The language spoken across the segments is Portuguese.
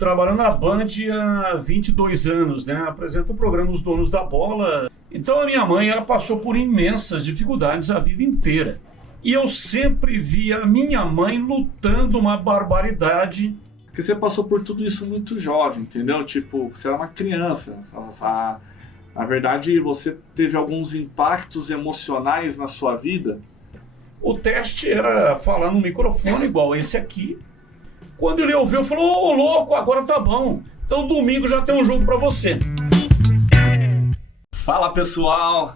trabalho na Band há 22 anos, né? Apresento o programa Os Donos da Bola. Então a minha mãe, ela passou por imensas dificuldades a vida inteira. E eu sempre vi a minha mãe lutando uma barbaridade. Porque você passou por tudo isso muito jovem, entendeu? Tipo, você era uma criança. Na verdade, você teve alguns impactos emocionais na sua vida. O teste era falar no microfone igual esse aqui. Quando ele ouviu, falou: ô louco, agora tá bom. Então domingo já tem um jogo pra você. Fala, pessoal.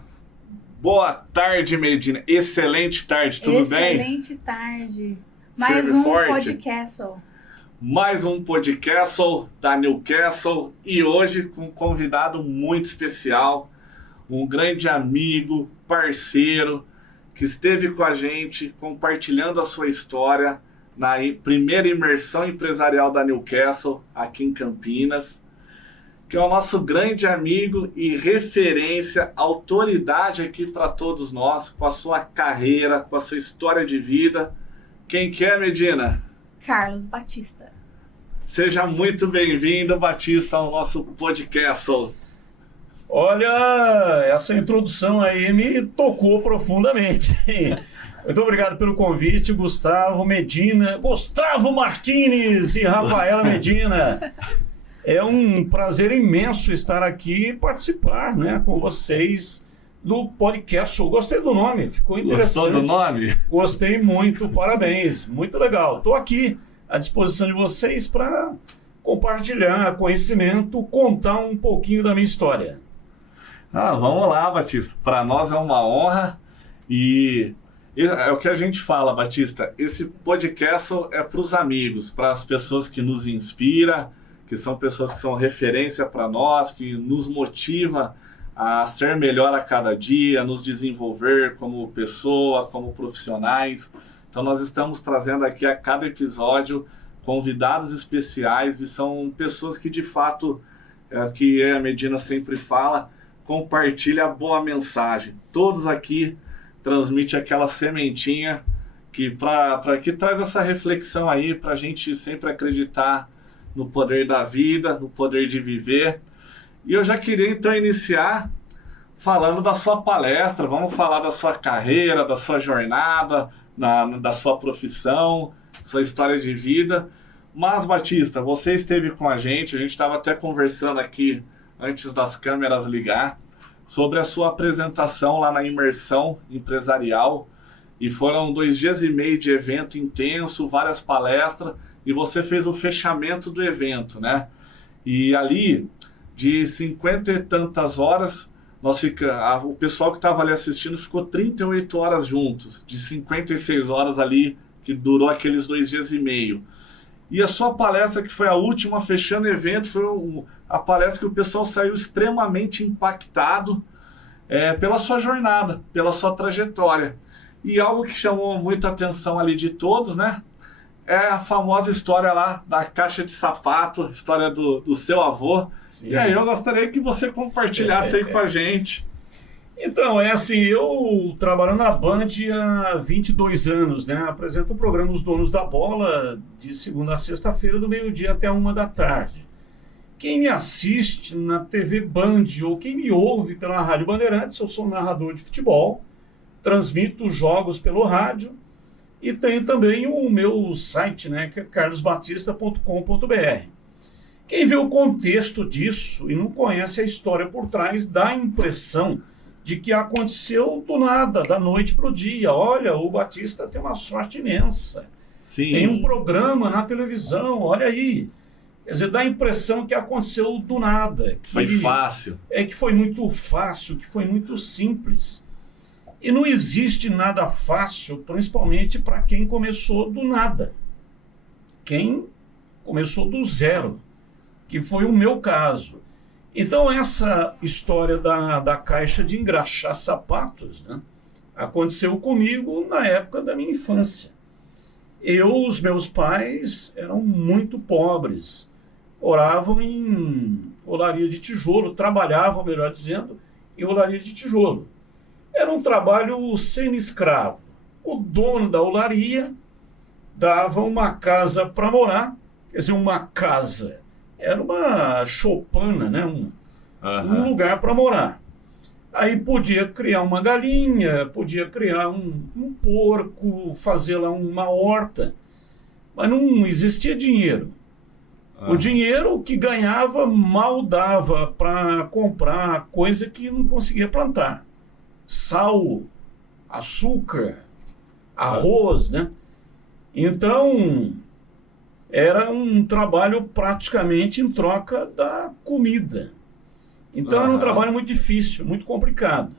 Boa tarde, Medina. Excelente tarde, tudo bem? Excelente tarde. Mais Firme e um forte. podcast. Mais um podcast da Newcastle e hoje com um convidado muito especial, um grande amigo, parceiro, que esteve com a gente compartilhando a sua história na primeira imersão empresarial da Newcastle aqui em Campinas, que é o nosso grande amigo e referência, autoridade aqui para todos nós, com a sua carreira, com a sua história de vida. Quem que é, Medina? Carlos Batista. Seja muito bem-vindo, Batista, ao nosso podcast. Olha, essa introdução aí me tocou profundamente. Muito obrigado pelo convite, Gustavo Medina, Gustavo Martins e Rafaela Medina. É um prazer imenso estar aqui e participar, né, com vocês do podcast. Eu gostei do nome, ficou interessante. Gostou do nome? Gostei muito, parabéns, muito legal. Estou aqui à disposição de vocês para compartilhar conhecimento, contar um pouquinho da minha história. Vamos lá, Batista. Para nós é uma honra e é o que a gente fala, Batista. Esse podcast é para os amigos, para as pessoas que nos inspiram, que são pessoas que são referência para nós, que nos motiva a ser melhor a cada dia, a nos desenvolver como pessoa, como profissionais. Então nós estamos trazendo aqui a cada episódio convidados especiais e são pessoas que de fato, que a Medina sempre fala, compartilha a boa mensagem. Todos aqui transmitem aquela sementinha que traz essa reflexão aí para a gente sempre acreditar no poder da vida, no poder de viver. E eu já queria então iniciar falando da sua palestra. Vamos falar da sua carreira, da sua jornada, da sua profissão, sua história de vida. Mas, Batista, você esteve com a gente estava até conversando aqui antes das câmeras ligar, sobre a sua apresentação lá na imersão empresarial. E foram 2 dias e meio de evento intenso, várias palestras, e você fez o fechamento do evento, né? E ali, de 50 e tantas horas, o pessoal que estava ali assistindo ficou 38 horas juntos, de 56 horas ali, que durou aqueles 2 dias e meio. E a sua palestra, que foi a última, fechando o evento, foi a palestra que o pessoal saiu extremamente impactado pela sua jornada, pela sua trajetória. E algo que chamou muita atenção ali de todos, né? É a famosa história lá da caixa de sapato, história do seu avô. Sim. E aí eu gostaria que você compartilhasse aí com a gente. Então, eu trabalho na Band há 22 anos, né? Apresento o programa Os Donos da Bola de segunda a sexta-feira, do meio-dia até 13h. Quem me assiste na TV Band ou quem me ouve pela Rádio Bandeirantes, eu sou narrador de futebol, transmito jogos pelo rádio e tenho também o meu site, né, que é carlosbatista.com.br. Quem vê o contexto disso e não conhece a história por trás, dá a impressão de que aconteceu do nada, da noite para o dia. Olha, o Batista tem uma sorte imensa. Sim. Tem um programa na televisão, olha aí. Quer dizer, dá a impressão que aconteceu do nada. Foi fácil. Que foi muito fácil, que foi muito simples. E não existe nada fácil, principalmente para quem começou do nada. Quem começou do zero, que foi o meu caso. Então, essa história da caixa de engraxar sapatos, né, aconteceu comigo na época da minha infância. Os meus pais eram muito pobres, oravam em olaria de tijolo, trabalhavam, melhor dizendo, em olaria de tijolo. Era um trabalho semi-escravo. O dono da olaria dava uma casa para morar, quer dizer, uma casa era uma choupana, né? Um Aham. lugar para morar. Aí podia criar uma galinha, podia criar um porco, fazer lá uma horta, mas não existia dinheiro. O Aham. dinheiro que ganhava mal dava para comprar coisa que não conseguia plantar. Sal, açúcar, arroz, né? Então, era um trabalho praticamente em troca da comida. Então, era um Aham. trabalho muito difícil, muito complicado.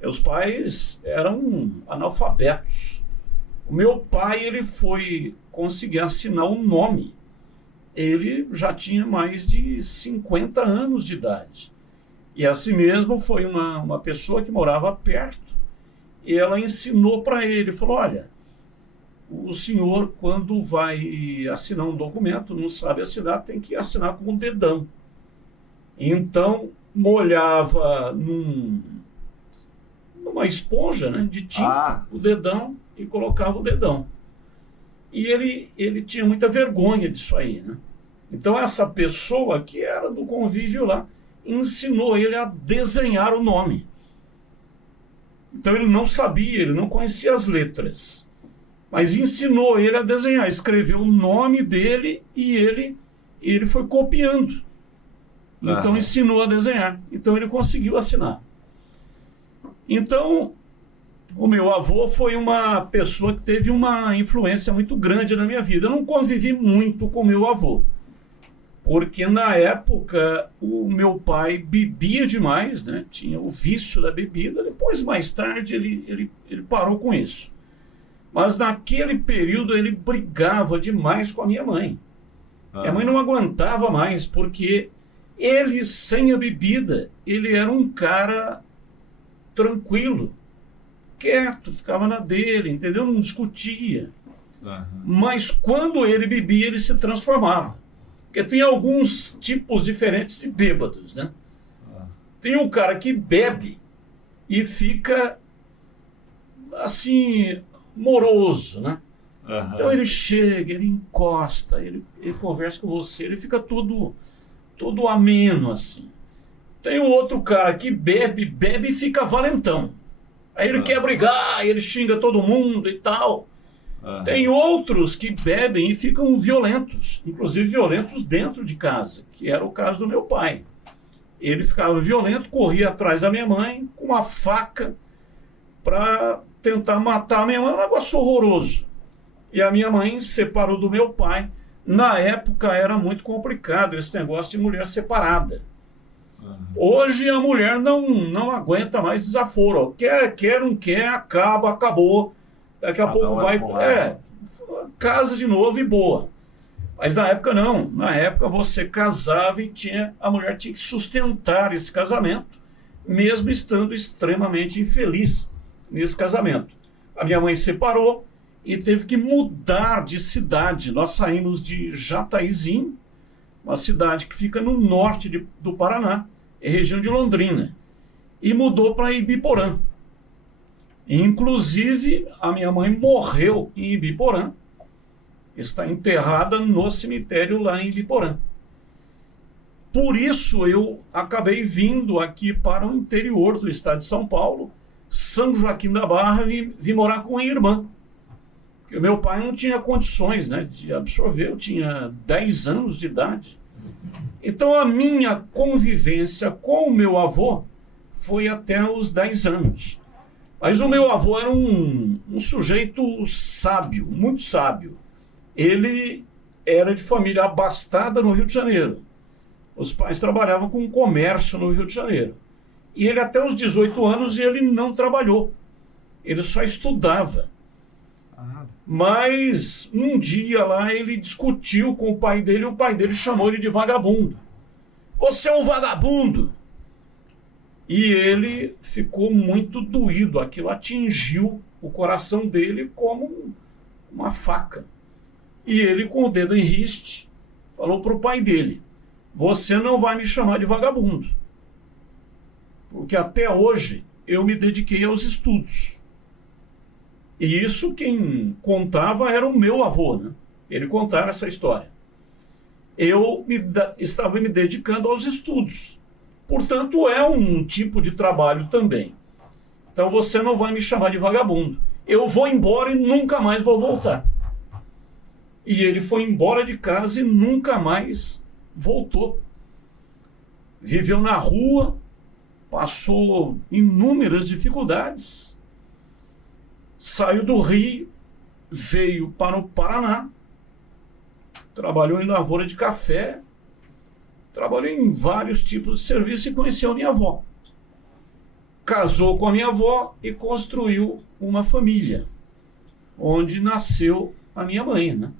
Meus pais eram analfabetos. O meu pai, ele foi conseguir assinar o nome. Ele já tinha mais de 50 anos de idade. E assim mesmo foi uma pessoa que morava perto. E ela ensinou para ele, falou, olha, o senhor, quando vai assinar um documento, não sabe assinar, tem que assinar com o dedão. Então, molhava numa esponja, né, de tinta, o dedão, e colocava o dedão. E ele tinha muita vergonha disso aí, né? Então, essa pessoa que era do convívio lá, ensinou ele a desenhar o nome. Então, ele não sabia, ele não conhecia as letras. Mas ensinou ele a desenhar, escreveu o nome dele e ele foi copiando. Então, ensinou a desenhar. Então, ele conseguiu assinar. Então, o meu avô foi uma pessoa que teve uma influência muito grande na minha vida. Eu não convivi muito com meu avô, porque na época o meu pai bebia demais, né? Tinha o vício da bebida. Depois, mais tarde, ele parou com isso. Mas naquele período ele brigava demais com a minha mãe. Minha mãe não aguentava mais, porque ele, sem a bebida, ele era um cara tranquilo, quieto, ficava na dele, entendeu? Não discutia. Mas quando ele bebia, ele se transformava. Porque tem alguns tipos diferentes de bêbados, né? Tem um cara que bebe e fica assim, moroso, né? Então ele chega, ele encosta, ele conversa com você, ele fica todo ameno assim. Tem um outro cara que bebe e fica valentão. Aí ele quer brigar, ele xinga todo mundo e tal. Tem outros que bebem e ficam violentos, inclusive violentos dentro de casa, que era o caso do meu pai. Ele ficava violento, corria atrás da minha mãe com uma faca para tentar matar a minha mãe, um negócio horroroso. E a minha mãe separou do meu pai. Na época era muito complicado esse negócio de mulher separada. Hoje a mulher não aguenta mais desaforo. Quer, não quer, acabou. Daqui a pouco vai... casa de novo e boa. Mas na época não. Na época você casava e a mulher tinha que sustentar esse casamento, mesmo estando extremamente infeliz nesse casamento. A minha mãe separou e teve que mudar de cidade. Nós saímos de Jataizinho, uma cidade que fica no norte do Paraná, região de Londrina, e mudou para Ibiporã. Inclusive, a minha mãe morreu em Ibiporã, está enterrada no cemitério lá em Ibiporã. Por isso eu acabei vindo aqui para o interior do estado de São Paulo, São Joaquim da Barra, e vim morar com a irmã. Porque meu pai não tinha condições, né, de absorver, eu tinha 10 anos de idade. Então a minha convivência com o meu avô foi até os 10 anos. Mas o meu avô era um sujeito sábio, muito sábio. Ele era de família abastada no Rio de Janeiro. Os pais trabalhavam com comércio no Rio de Janeiro. E ele até os 18 anos ele não trabalhou. Ele só estudava. Mas um dia lá ele discutiu com o pai dele e o pai dele chamou ele de vagabundo. Você é um vagabundo! E ele ficou muito doído. Aquilo atingiu o coração dele como uma faca. E ele, com o dedo em riste, falou para o pai dele: você não vai me chamar de vagabundo, porque até hoje eu me dediquei aos estudos. E isso quem contava era o meu avô, né? Ele contava essa história. estava me dedicando aos estudos. Portanto, é um tipo de trabalho também. Então você não vai me chamar de vagabundo. Eu vou embora e nunca mais vou voltar. E ele foi embora de casa e nunca mais voltou. Viveu na rua, passou inúmeras dificuldades, saiu do Rio, veio para o Paraná, trabalhou em lavoura de café, trabalhou em vários tipos de serviço e conheceu a minha avó. Casou com a minha avó e construiu uma família, onde nasceu a minha mãe, né?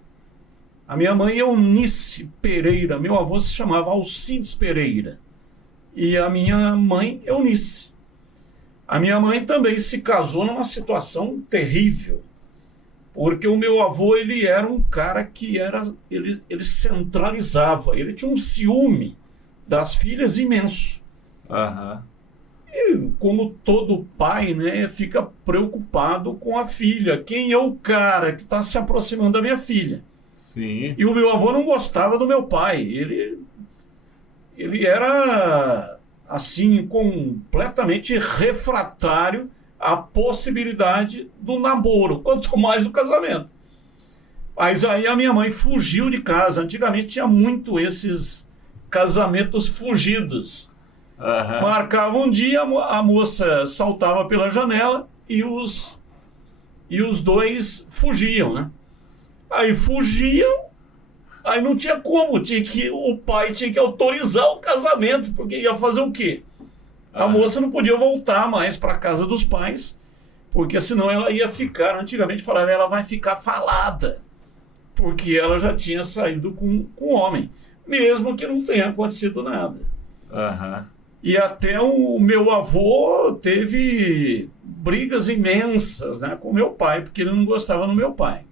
A minha mãe é Eunice Pereira, meu avô se chamava Alcides Pereira, e a minha mãe Eunice. A minha mãe também se casou numa situação terrível, porque o meu avô, ele era um cara que ele centralizava, ele tinha um ciúme das filhas imenso. Aham. E como todo pai, né, fica preocupado com a filha. Quem é o cara que está se aproximando da minha filha? Sim. E o meu avô não gostava do meu pai. Ele era, assim, completamente refratário à possibilidade do namoro, quanto mais do casamento. Mas aí a minha mãe fugiu de casa. Antigamente tinha muito esses casamentos fugidos. Aham. Marcava um dia, a moça saltava pela janela e os dois fugiam, né? Aí fugiam, aí não tinha como, o pai tinha que autorizar o casamento, porque ia fazer o quê? A moça não podia voltar mais para a casa dos pais, porque senão ela ia ficar, antigamente falava, ela vai ficar falada, porque ela já tinha saído com o homem, mesmo que não tenha acontecido nada. Aham. E até o meu avô teve brigas imensas, né, com meu pai, porque ele não gostava do meu pai.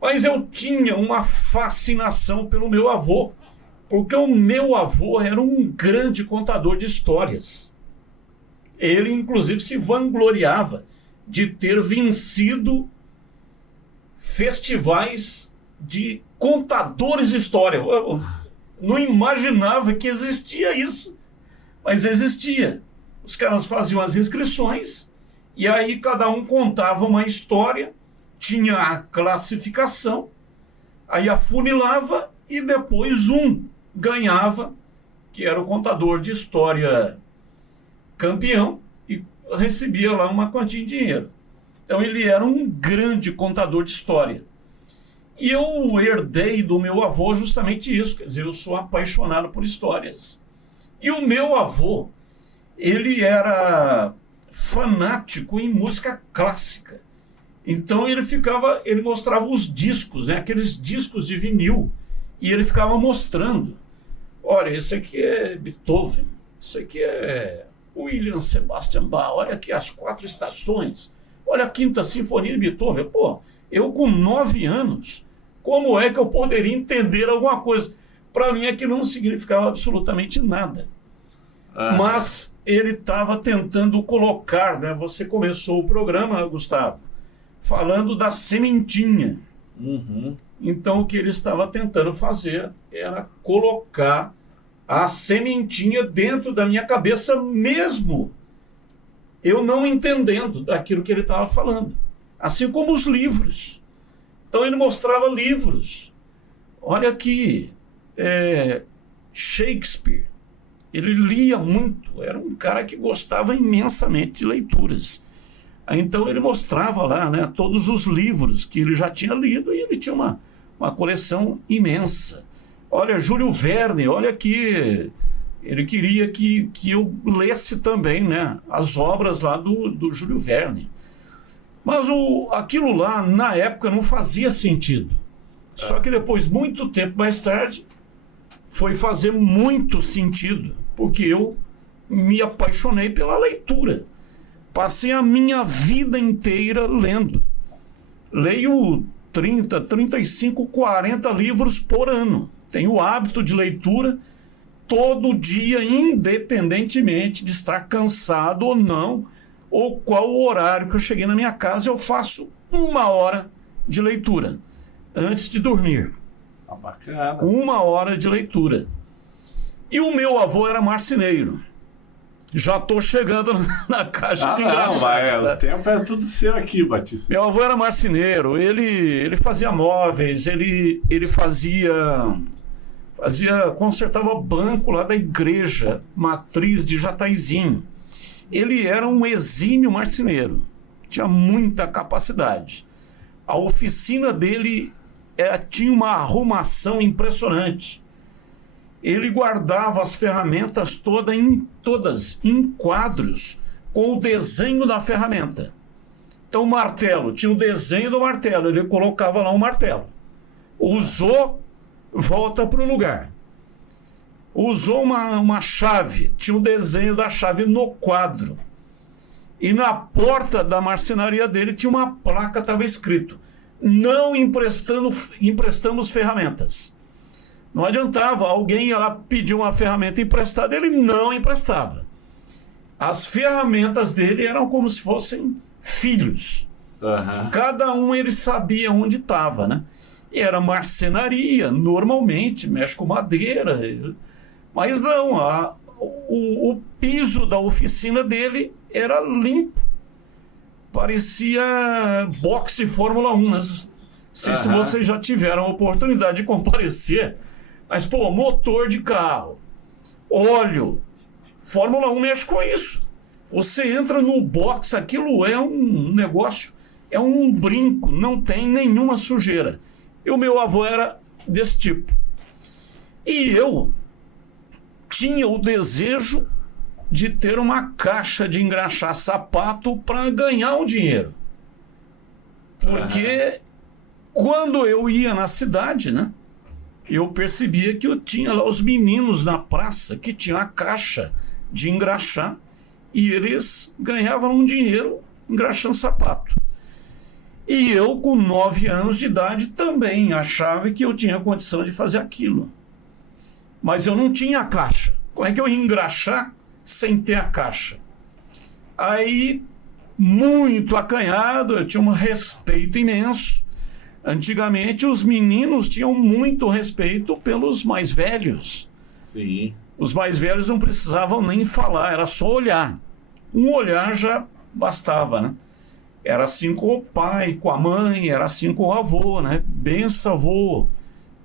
Mas eu tinha uma fascinação pelo meu avô, porque o meu avô era um grande contador de histórias. Ele, inclusive, se vangloriava de ter vencido festivais de contadores de história. Eu não imaginava que existia isso. Mas existia. Os caras faziam as inscrições e aí cada um contava uma história, tinha a classificação, aí afunilava e depois um ganhava, que era o contador de história campeão, e recebia lá uma quantia de dinheiro. Então ele era um grande contador de história. E eu herdei do meu avô justamente isso, quer dizer, eu sou apaixonado por histórias. E o meu avô, ele era fanático em música clássica. Então ele mostrava os discos, né, aqueles discos de vinil, e ele ficava mostrando. Olha, esse aqui é Beethoven, esse aqui é William Sebastian Bach, olha aqui as 4 estações, olha a 5ª Sinfonia de Beethoven. Pô, eu com 9 anos, como é que eu poderia entender alguma coisa? Para mim aquilo não significava absolutamente nada. Mas ele estava tentando colocar, né? Você começou o programa, Gustavo, falando da sementinha. Uhum. Então o que ele estava tentando fazer era colocar a sementinha dentro da minha cabeça, mesmo eu não entendendo daquilo que ele estava falando. Assim como os livros. Então ele mostrava livros. Olha aqui, Shakespeare. Ele lia muito, era um cara que gostava imensamente de leituras. Então ele mostrava lá, né, todos os livros que ele já tinha lido, e ele tinha uma coleção imensa. Olha, Júlio Verne, olha aqui, ele queria que eu lesse também, né, as obras lá do Júlio Verne. Mas aquilo lá, na época, não fazia sentido. Só que depois, muito tempo mais tarde, foi fazer muito sentido, porque eu me apaixonei pela leitura. Passei a minha vida inteira lendo. Leio 30, 35, 40 livros por ano. Tenho o hábito de leitura todo dia, independentemente de estar cansado ou não, ou qual o horário que eu cheguei na minha casa, eu faço 1 hora de leitura antes de dormir. Ah, bacana. 1 hora de leitura. E o meu avô era marceneiro. Já estou chegando na caixa de engraxate. O tempo é tudo seu aqui, Batista. Meu avô era marceneiro, ele fazia móveis, ele consertava banco lá da igreja matriz de Jataizinho. Ele era um exímio marceneiro, tinha muita capacidade. A oficina dele tinha uma arrumação impressionante. Ele guardava as ferramentas todas em quadros com o desenho da ferramenta. Então o martelo, tinha o desenho do martelo, ele colocava lá um martelo. Usou, volta para o lugar. Usou uma chave, tinha o desenho da chave no quadro. E na porta da marcenaria dele tinha uma placa, estava escrito: não emprestamos ferramentas. Não adiantava, alguém ia lá pedir uma ferramenta emprestada, ele não emprestava. As ferramentas dele eram como se fossem filhos. Uhum. Cada um ele sabia onde estava, né? E era marcenaria, normalmente, mexe com madeira. Mas não, o piso da oficina dele era limpo. Parecia boxe de Fórmula 1. Não sei se vocês já tiveram a oportunidade de comparecer. Mas, pô, motor de carro, óleo, Fórmula 1 mexe com isso. Você entra no box, aquilo é um negócio, é um brinco, não tem nenhuma sujeira. E o meu avô era desse tipo. E eu tinha o desejo de ter uma caixa de engraxar sapato para ganhar um dinheiro. Porque quando eu ia na cidade, né, eu percebia que eu tinha lá os meninos na praça que tinham a caixa de engraxar e eles ganhavam um dinheiro engraxando sapato. E eu, com 9 anos de idade, também achava que eu tinha condição de fazer aquilo. Mas eu não tinha a caixa. Como é que eu ia engraxar sem ter a caixa? Aí, muito acanhado, eu tinha um respeito imenso. Antigamente, os meninos tinham muito respeito pelos mais velhos. Sim. Os mais velhos não precisavam nem falar, era só olhar. Um olhar já bastava, né? Era assim com o pai, com a mãe, era assim com o avô, né? Benção, avô,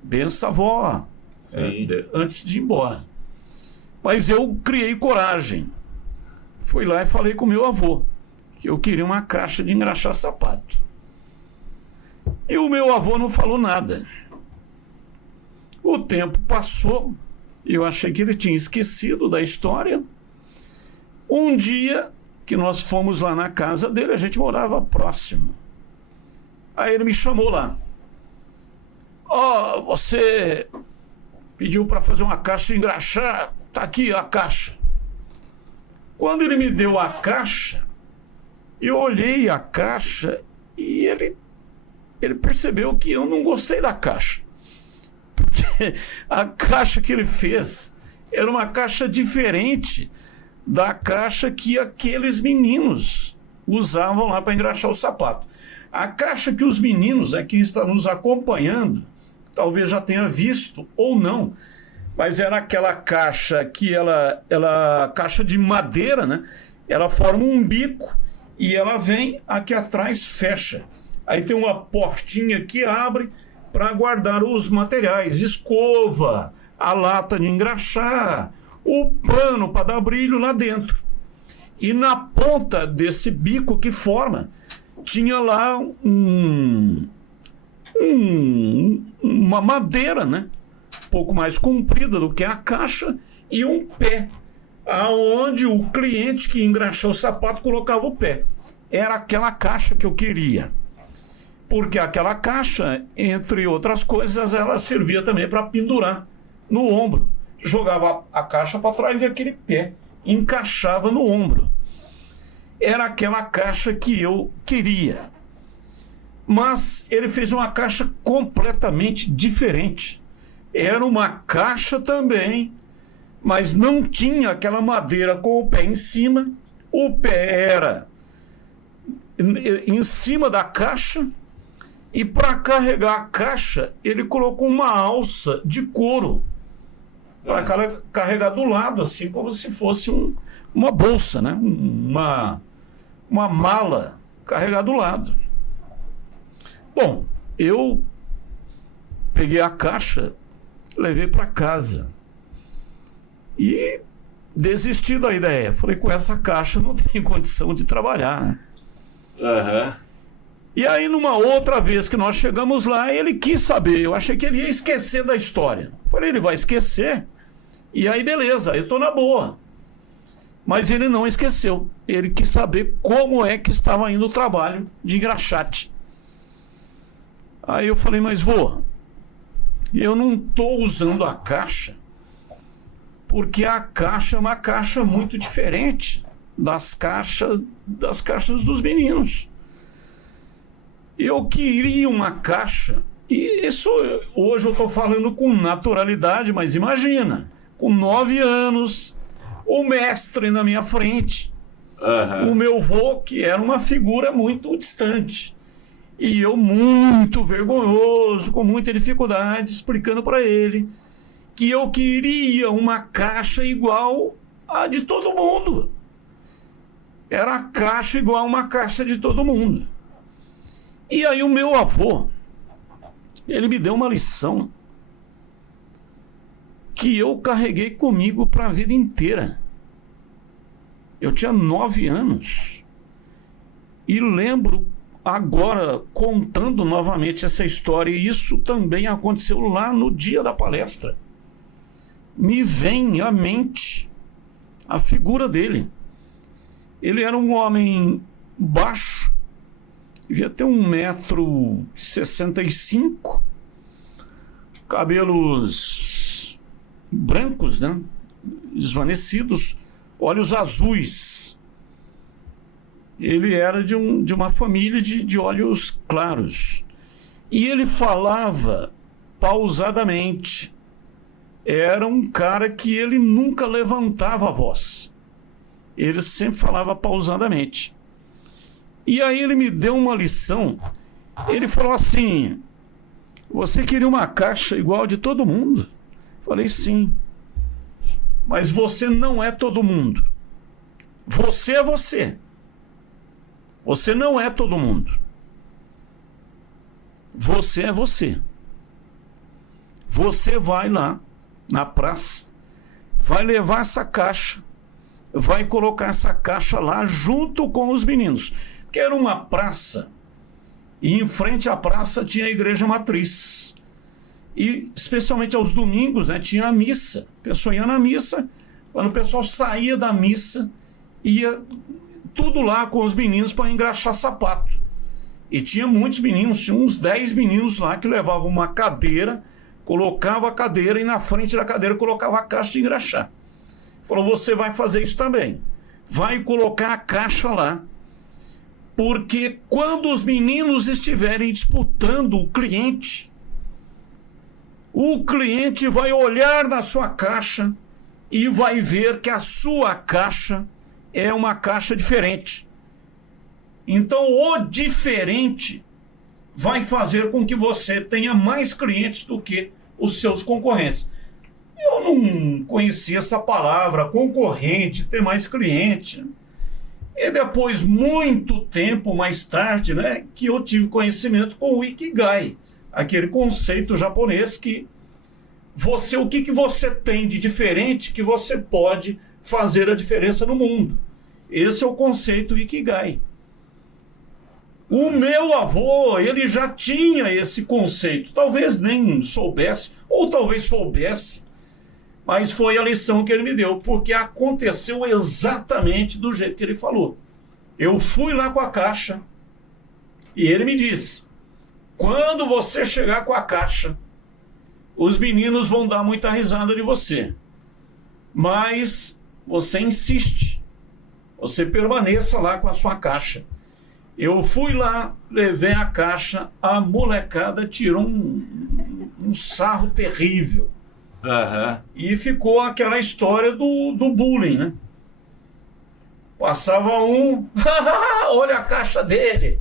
benção, avó, antes de ir embora. Mas eu criei coragem. Fui lá e falei com meu avô que eu queria uma caixa de engraxar sapato. E o meu avô não falou nada. O tempo passou, eu achei que ele tinha esquecido da história. Um dia que nós fomos lá na casa dele, a gente morava próximo. Aí ele me chamou lá. Você pediu para fazer uma caixa de engraxar, tá aqui a caixa. Quando ele me deu a caixa, eu olhei a caixa e ele percebeu que eu não gostei da caixa. Porque a caixa que ele fez era uma caixa diferente da caixa que aqueles meninos usavam lá para engraxar o sapato. A caixa que os meninos, que estão nos acompanhando, talvez já tenha visto ou não, mas era aquela caixa que ela caixa de madeira, né? Ela forma um bico e ela vem aqui atrás, fecha. Aí tem uma portinha que abre para guardar os materiais, escova, a lata de engraxar, o pano para dar brilho lá dentro. E na ponta desse bico que forma, tinha lá uma madeira, né? Um pouco mais comprida do que a caixa, e um pé, aonde o cliente que engraxou o sapato colocava o pé. Era aquela caixa que eu queria. Porque aquela caixa, entre outras coisas, ela servia também para pendurar no ombro. Jogava a caixa para trás e aquele pé encaixava no ombro. Era aquela caixa que eu queria. Mas ele fez uma caixa completamente diferente. Era uma caixa também, mas não tinha aquela madeira com o pé em cima. O pé era em cima da caixa E para carregar a caixa, ele colocou uma alça de couro para carregar do lado, assim, como se fosse uma bolsa, né? Uma mala carregar do lado. Bom, eu peguei a caixa, levei para casa e desisti da ideia. Falei, com essa caixa não tenho condição de trabalhar, né? E aí, numa outra vez que nós chegamos lá, ele quis saber. Eu achei que ele ia esquecer da história. Falei, ele vai esquecer. E aí, beleza, eu tô na boa. Mas ele não esqueceu. Ele quis saber como é que estava indo o trabalho de engraxate. Aí eu falei, mas vô, eu não estou usando a caixa porque a caixa é uma caixa muito diferente das caixas dos meninos. Eu queria uma caixa, e isso hoje eu estou falando com naturalidade, mas imagina, com 9 anos, o mestre na minha frente, o meu vô, que era uma figura muito distante, e eu muito vergonhoso, com muita dificuldade, explicando para ele que eu queria uma caixa igual a de todo mundo. Era a caixa igual a uma caixa de todo mundo. E aí o meu avô, ele me deu uma lição que eu carreguei comigo para a vida inteira. Eu tinha 9 anos e lembro agora, contando novamente essa história, e isso também aconteceu lá no dia da palestra. Me vem à mente a figura dele. Ele era um homem baixo, devia ter 1,65 m, cabelos brancos, né? Esvanecidos, olhos azuis. Ele era de uma família de olhos claros. E ele falava pausadamente. Era um cara que ele nunca levantava a voz. Ele sempre falava pausadamente. E aí ele me deu uma lição. Ele falou assim: você queria uma caixa igual de todo mundo? Falei, sim. Mas você não é todo mundo. Você é você. Você não é todo mundo. Você é você. Você vai lá na praça, vai levar essa caixa, vai colocar essa caixa lá junto com os meninos. Porque era uma praça, e em frente à praça tinha a igreja matriz. E especialmente aos domingos, né, tinha a missa. A pessoa ia na missa, quando o pessoal saía da missa, ia tudo lá com os meninos para engraxar sapato. E tinha muitos meninos, tinha uns 10 meninos lá que levavam uma cadeira, colocava a cadeira e na frente da cadeira colocava a caixa de engraxar. Falou, você vai fazer isso também. Vai colocar a caixa lá, porque quando os meninos estiverem disputando o cliente vai olhar na sua caixa e vai ver que a sua caixa é uma caixa diferente. Então, o diferente vai fazer com que você tenha mais clientes do que os seus concorrentes. Eu não conhecia essa palavra, concorrente, ter mais cliente. E depois, muito tempo mais tarde, né, que eu tive conhecimento com o Ikigai, aquele conceito japonês que o que você tem de diferente que você pode fazer a diferença no mundo. Esse é o conceito Ikigai. O meu avô, ele já tinha esse conceito, talvez nem soubesse, ou talvez soubesse, mas foi a lição que ele me deu, porque aconteceu exatamente do jeito que ele falou. Eu fui lá com a caixa e ele me disse, quando você chegar com a caixa, os meninos vão dar muita risada de você, mas você insiste, você permaneça lá com a sua caixa. Eu fui lá, levei a caixa, a molecada tirou um sarro terrível. E ficou aquela história do bullying, né? Passava um, olha a caixa dele.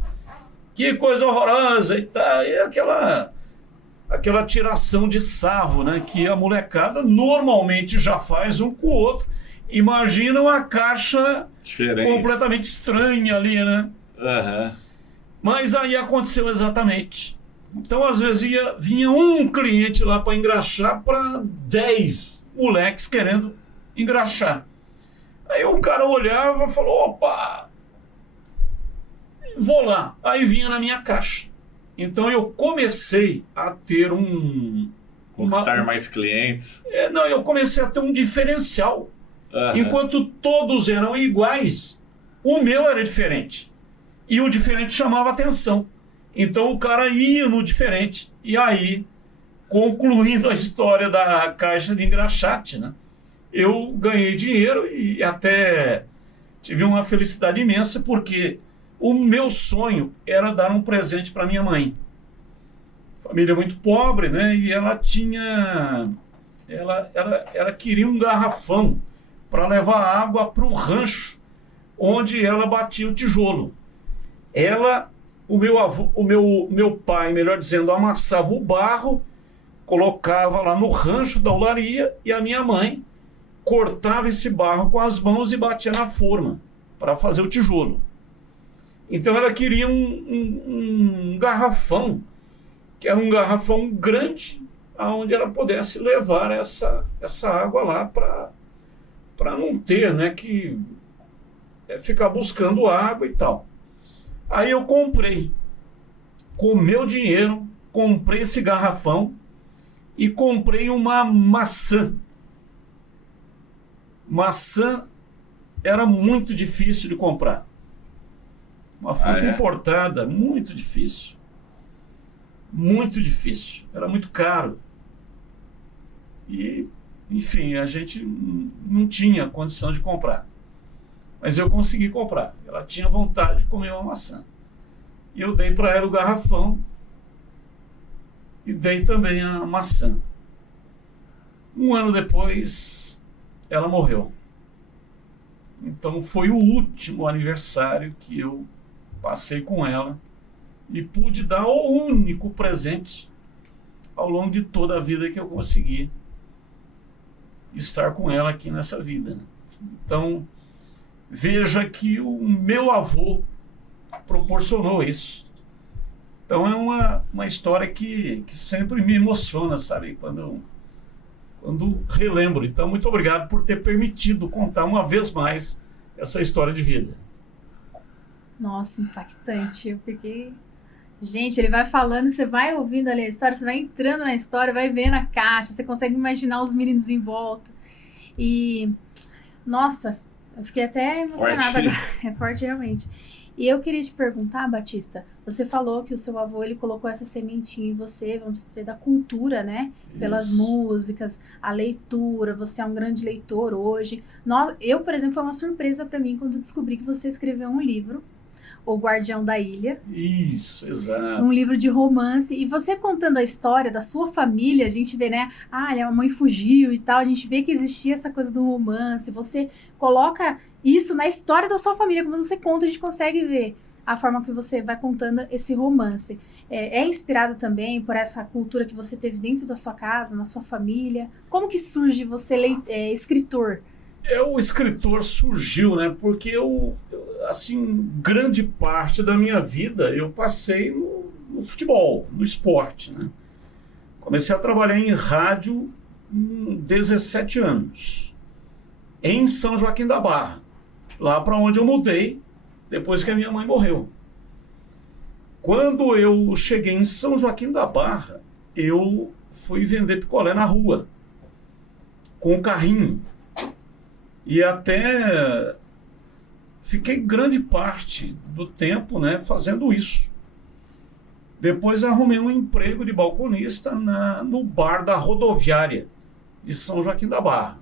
que coisa horrorosa e tal. E aquela tiração de sarro, né? Que a molecada normalmente já faz um com o outro. Imagina uma caixa Diferente. completamente estranha ali, né? Aham. Mas aí aconteceu exatamente. Então, às vezes, vinha um cliente lá para engraxar para 10 moleques querendo engraxar. Aí o cara olhava e falou, opa, vou lá. Aí vinha na minha caixa. Então eu comecei a ter Conquistar mais clientes. eu comecei a ter um diferencial. Aham. Enquanto todos eram iguais, o meu era diferente. E o diferente chamava atenção. Então o cara ia no diferente. E aí, concluindo a história da caixa de engraxate, né? Eu ganhei dinheiro e até tive uma felicidade imensa, porque o meu sonho era dar um presente para minha mãe. Família muito pobre, né? E ela tinha... Ela queria um garrafão para levar água para o rancho onde ela batia o tijolo. O meu pai, melhor dizendo, amassava o barro, colocava lá no rancho da olaria, e a minha mãe cortava esse barro com as mãos e batia na forma para fazer o tijolo. Então ela queria um garrafão, que era um garrafão grande, onde ela pudesse levar essa água lá para não ter, né, que ficar buscando água e tal. Aí eu comprei, com meu dinheiro, comprei esse garrafão e comprei uma maçã. Maçã era muito difícil de comprar. Uma fruta importada, muito difícil. Muito difícil. Era muito caro. E, enfim, a gente não tinha condição de comprar. Mas eu consegui comprar. Ela tinha vontade de comer uma maçã. E eu dei para ela o garrafão e dei também a maçã. Um ano depois, ela morreu. Então foi o último aniversário que eu passei com ela e pude dar o único presente ao longo de toda a vida que eu consegui estar com ela aqui nessa vida. Então, veja que o meu avô proporcionou isso. Então é uma história que sempre me emociona, sabe? Quando relembro. Então, muito obrigado por ter permitido contar uma vez mais essa história de vida. Nossa, impactante. Eu fiquei... Gente, ele vai falando, você vai ouvindo ali a história, você vai entrando na história, vai vendo a caixa, você consegue imaginar os meninos em volta. E, nossa, eu fiquei até emocionada agora. É forte, realmente. E eu queria te perguntar, Batista, você falou que o seu avô, ele colocou essa sementinha em você, vamos dizer, da cultura, né? Pelas músicas, a leitura, você é um grande leitor hoje. Eu, por exemplo, foi uma surpresa para mim quando descobri que você escreveu um livro, O Guardião da Ilha. Isso, exato. Um livro de romance. E você contando a história da sua família, a gente vê, né? Ah, a mãe fugiu e tal. A gente vê que existia essa coisa do romance. Você coloca isso na história da sua família. Quando você conta, a gente consegue ver a forma que você vai contando esse romance. É inspirado também por essa cultura que você teve dentro da sua casa, na sua família? Como que surge você, escritor? O escritor surgiu, né? Porque assim, grande parte da minha vida eu passei no futebol, no esporte, né? Comecei a trabalhar em rádio com 17 anos, em São Joaquim da Barra, lá para onde eu mudei depois que a minha mãe morreu. Quando eu cheguei em São Joaquim da Barra, eu fui vender picolé na rua, com um carrinho. E até fiquei grande parte do tempo, né, fazendo isso. Depois arrumei um emprego de balconista no bar da rodoviária de São Joaquim da Barra.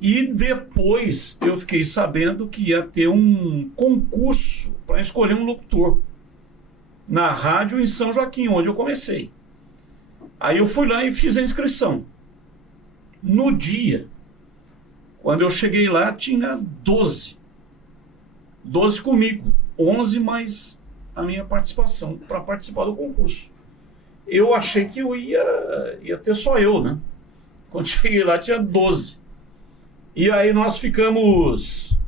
E depois eu fiquei sabendo que ia ter um concurso para escolher um locutor na rádio em São Joaquim, onde eu comecei. Aí eu fui lá e fiz a inscrição. No dia, quando eu cheguei lá, tinha 12 comigo, 11 mais a minha participação para participar do concurso. Eu achei que eu ia ter só eu, né? Quando cheguei lá tinha 12. E aí nós ficamos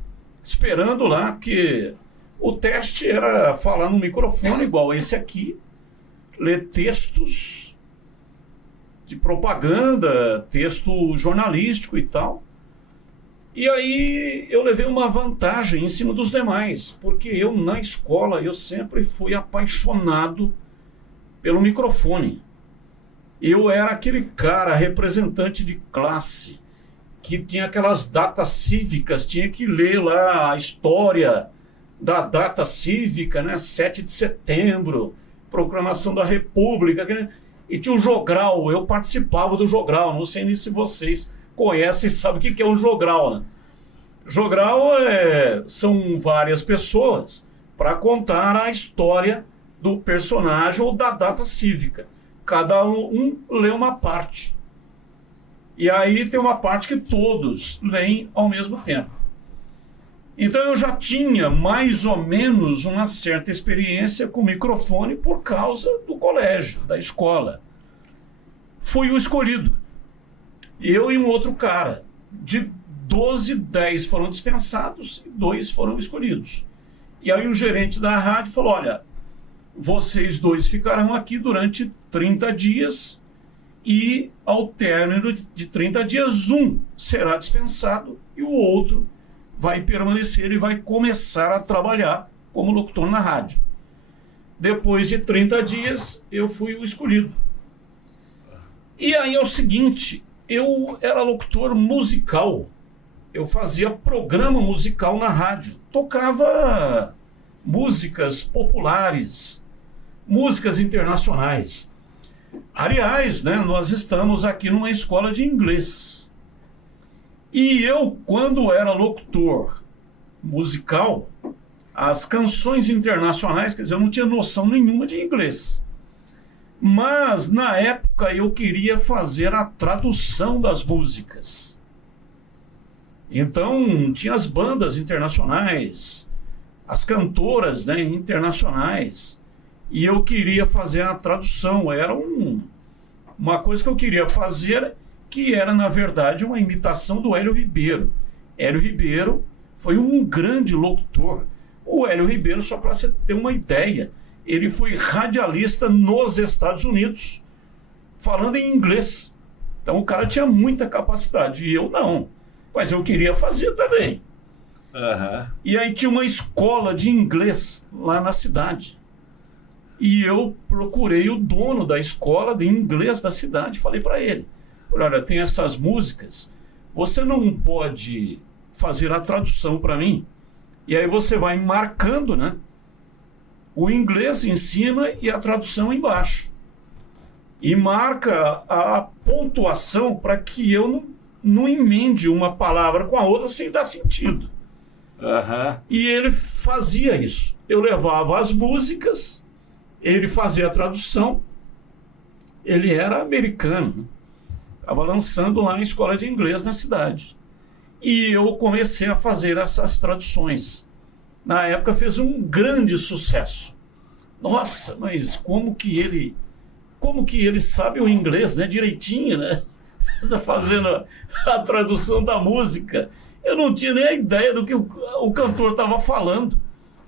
esperando lá, porque o teste era falar no microfone igual esse aqui, ler textos de propaganda, texto jornalístico e tal. E aí eu levei uma vantagem em cima dos demais, porque eu na escola eu sempre fui apaixonado pelo microfone. Eu era aquele cara representante de classe que tinha aquelas datas cívicas, tinha que ler lá a história da data cívica, né? 7 de setembro, proclamação da República, e tinha o jogral, eu participava do jogral, não sei nem se vocês conhecem e sabem o que é um jogral, né? Jogral são várias pessoas para contar a história do personagem ou da data cívica. Cada um lê uma parte. E aí tem uma parte que todos leem ao mesmo tempo. Então eu já tinha mais ou menos uma certa experiência com microfone por causa do colégio, da escola. Fui o escolhido. Eu e um outro cara. De 12, 10 foram dispensados e 2 foram escolhidos. E aí o gerente da rádio falou, olha, vocês 2 ficarão aqui durante 30 dias e ao término de 30 dias, um será dispensado e o outro vai permanecer e vai começar a trabalhar como locutor na rádio. Depois de 30 dias, eu fui o escolhido. E aí é o seguinte, eu era locutor musical, eu fazia programa musical na rádio, tocava músicas populares, músicas internacionais. Aliás, né, nós estamos aqui numa escola de inglês. E eu, quando era locutor musical, as canções internacionais, quer dizer, eu não tinha noção nenhuma de inglês. Mas, na época, eu queria fazer a tradução das músicas. Então, tinha as bandas internacionais, as cantoras, né, internacionais, e eu queria fazer a tradução. Era uma coisa que eu queria fazer, que era, na verdade, uma imitação do Hélio Ribeiro. Hélio Ribeiro foi um grande locutor. O Hélio Ribeiro, só para você ter uma ideia, ele foi radialista nos Estados Unidos, falando em inglês. Então o cara tinha muita capacidade, e eu não. Mas eu queria fazer também. Uhum. E aí tinha uma escola de inglês lá na cidade. E eu procurei o dono da escola de inglês da cidade, falei para ele, olha, tem essas músicas, você não pode fazer a tradução para mim? E aí você vai marcando, né, o inglês em cima e a tradução embaixo. E marca a pontuação para que eu não emende uma palavra com a outra sem dar sentido. Uhum. E ele fazia isso. Eu levava as músicas, ele fazia a tradução. Ele era americano, estava lançando lá a escola de inglês na cidade. E eu comecei a fazer essas traduções. Na época fez um grande sucesso. Nossa, mas como que ele sabe o inglês, né, direitinho, né? Está fazendo a tradução da música. Eu não tinha nem a ideia do que o cantor estava falando,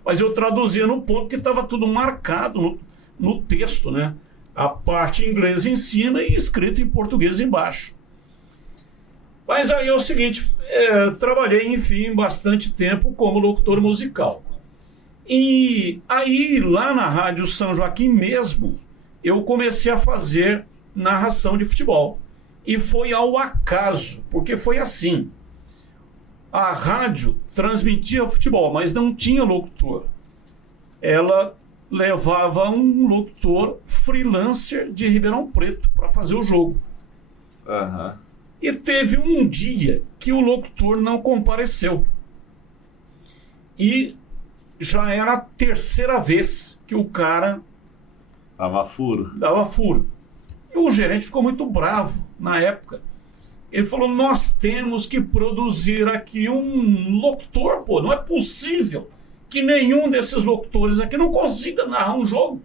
mas eu traduzia no ponto que estava tudo marcado no texto, né? A parte em inglês em cima e escrito em português embaixo. Mas aí é o seguinte, trabalhei, enfim, bastante tempo como locutor musical. E aí, lá na Rádio São Joaquim mesmo, eu comecei a fazer narração de futebol. E foi ao acaso, porque foi assim. A rádio transmitia futebol, mas não tinha locutor. Ela levava um locutor freelancer de Ribeirão Preto para fazer o jogo. Uhum. E teve um dia que o locutor não compareceu. E já era a terceira vez que o cara dava furo. E o gerente ficou muito bravo na época. Ele falou, nós temos que produzir aqui um locutor, pô, não é possível que nenhum desses locutores aqui não consiga narrar um jogo.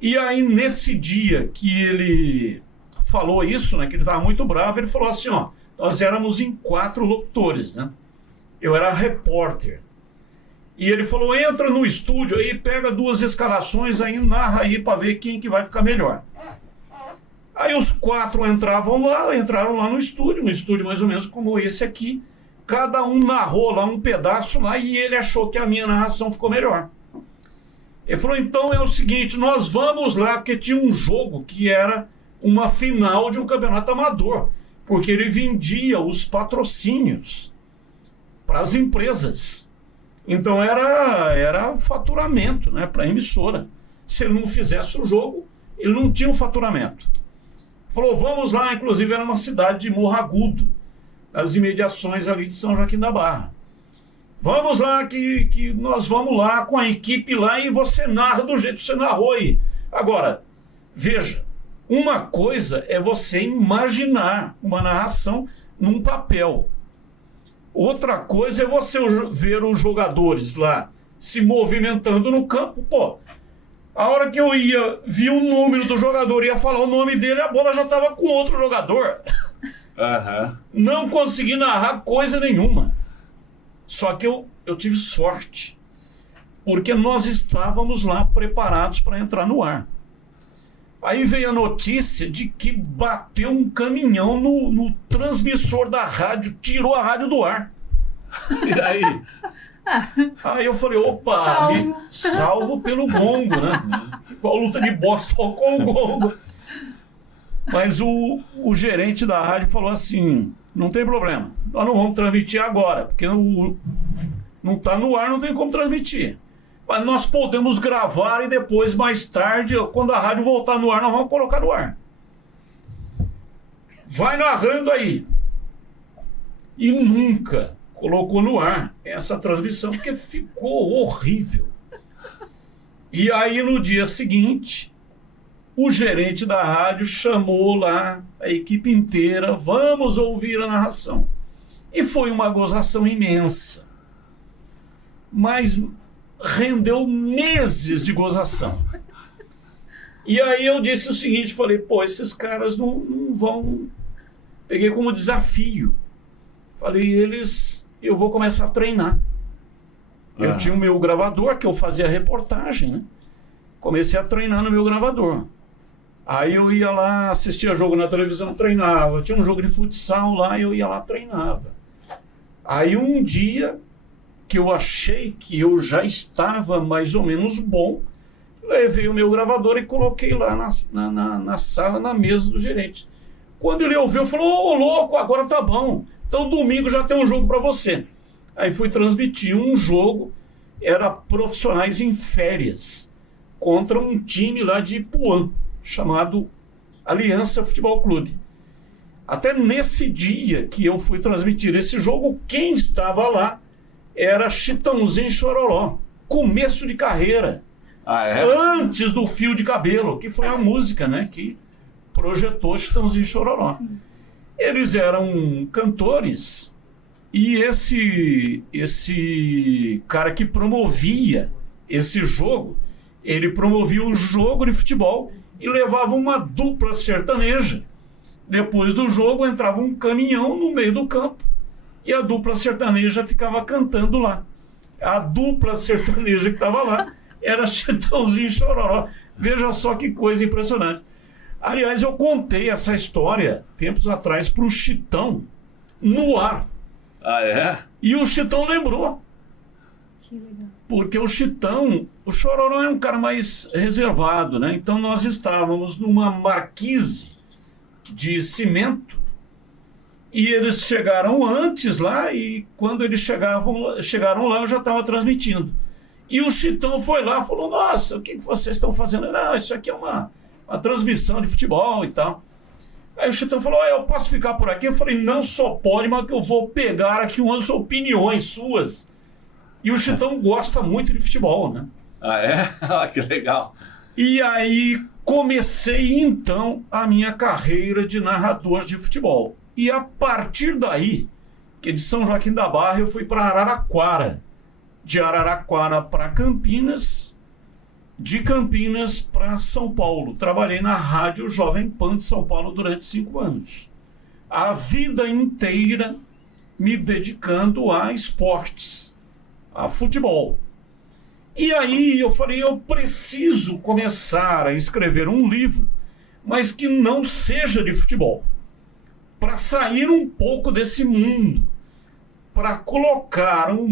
E aí, nesse dia que ele falou isso, né, que ele estava muito bravo, ele falou assim, ó, nós éramos em 4 locutores, né? Eu era repórter. E ele falou, entra no estúdio aí, pega 2 escalações aí, narra aí para ver quem que vai ficar melhor. Aí os 4 entraram lá no estúdio mais ou menos como esse aqui. Cada um narrou lá um pedaço lá e ele achou que a minha narração ficou melhor. Ele falou, então é o seguinte, nós vamos lá, porque tinha um jogo que era uma final de um campeonato amador, porque ele vendia os patrocínios para as empresas. Então era faturamento, né, para a emissora. Se ele não fizesse o jogo, ele não tinha o faturamento. Falou, vamos lá, inclusive era uma cidade de Morro Agudo, nas imediações ali de São Joaquim da Barra. Vamos lá, que nós vamos lá com a equipe lá e você narra do jeito que você narrou aí. Agora, veja, uma coisa é você imaginar uma narração num papel. Outra coisa é você ver os jogadores lá se movimentando no campo. Pô, a hora que eu vi o número do jogador, ia falar o nome dele, a bola já estava com outro jogador. Uhum. Não consegui narrar coisa nenhuma. Só que eu tive sorte, porque nós estávamos lá preparados para entrar no ar. Aí veio a notícia de que bateu um caminhão no transmissor da rádio, tirou a rádio do ar. E aí? Aí eu falei, opa, salvo pelo gongo, né? Igual luta de boxe, tocou o gongo. Mas o gerente da rádio falou assim, não tem problema, nós não vamos transmitir agora, porque não está no ar, não tem como transmitir. Mas nós podemos gravar e depois, mais tarde, quando a rádio voltar no ar, nós vamos colocar no ar. Vai narrando aí. E nunca colocou no ar essa transmissão, porque ficou horrível. E aí, no dia seguinte, o gerente da rádio chamou lá a equipe inteira, vamos ouvir a narração. E foi uma gozação imensa. Mas rendeu meses de gozação. E aí eu disse o seguinte, falei, pô, esses caras não vão... Peguei como desafio. Falei, eu vou começar a treinar. Eu tinha o meu gravador, que eu fazia reportagem, né? Comecei a treinar no meu gravador. Aí eu ia lá, assistia jogo na televisão, treinava. Tinha um jogo de futsal lá, eu ia lá, treinava. Aí um dia que eu achei que eu já estava mais ou menos bom, levei o meu gravador e coloquei lá na sala, na mesa do gerente. Quando ele ouviu, falou, ô louco, agora tá bom. Então domingo já tem um jogo para você. Aí fui transmitir um jogo, era profissionais em férias, contra um time lá de Ipuã, chamado Aliança Futebol Clube. Até nesse dia que eu fui transmitir esse jogo, quem estava lá era Chitãozinho Chororó, começo de carreira. Ah, é? Antes do Fio de Cabelo, que foi a música, né, que projetou Chitãozinho Chororó. Sim. Eles eram cantores e esse cara que promovia esse jogo, ele promovia o jogo de futebol e levava uma dupla sertaneja. Depois do jogo entrava um caminhão no meio do campo e a dupla sertaneja ficava cantando lá. A dupla sertaneja que estava lá era Chitãozinho e Chororó. Veja só que coisa impressionante. Aliás, eu contei essa história tempos atrás para o Chitão no ar. Ah, é? E o Chitão lembrou. Que legal. Porque o Chitão, o Chororó é um cara mais reservado, né? Então nós estávamos numa marquise de cimento e eles chegaram antes lá e quando eles chegaram lá eu já estava transmitindo. E o Chitão foi lá e falou, nossa, o que vocês estão fazendo? Não, isso aqui é uma transmissão de futebol e tal. Aí o Chitão falou, eu posso ficar por aqui? Eu falei, não só pode, mas que eu vou pegar aqui umas opiniões suas. E o Chitão gosta muito de futebol, né? Ah, é? Ah, que legal. E aí comecei então a minha carreira de narrador de futebol. E a partir daí, que de São Joaquim da Barra eu fui para Araraquara, de Araraquara para Campinas, de Campinas para São Paulo. Trabalhei na Rádio Jovem Pan de São Paulo durante 5 anos. A vida inteira me dedicando a esportes, a futebol. E aí eu falei, eu preciso começar a escrever um livro, mas que não seja de futebol, para sair um pouco desse mundo, para colocar o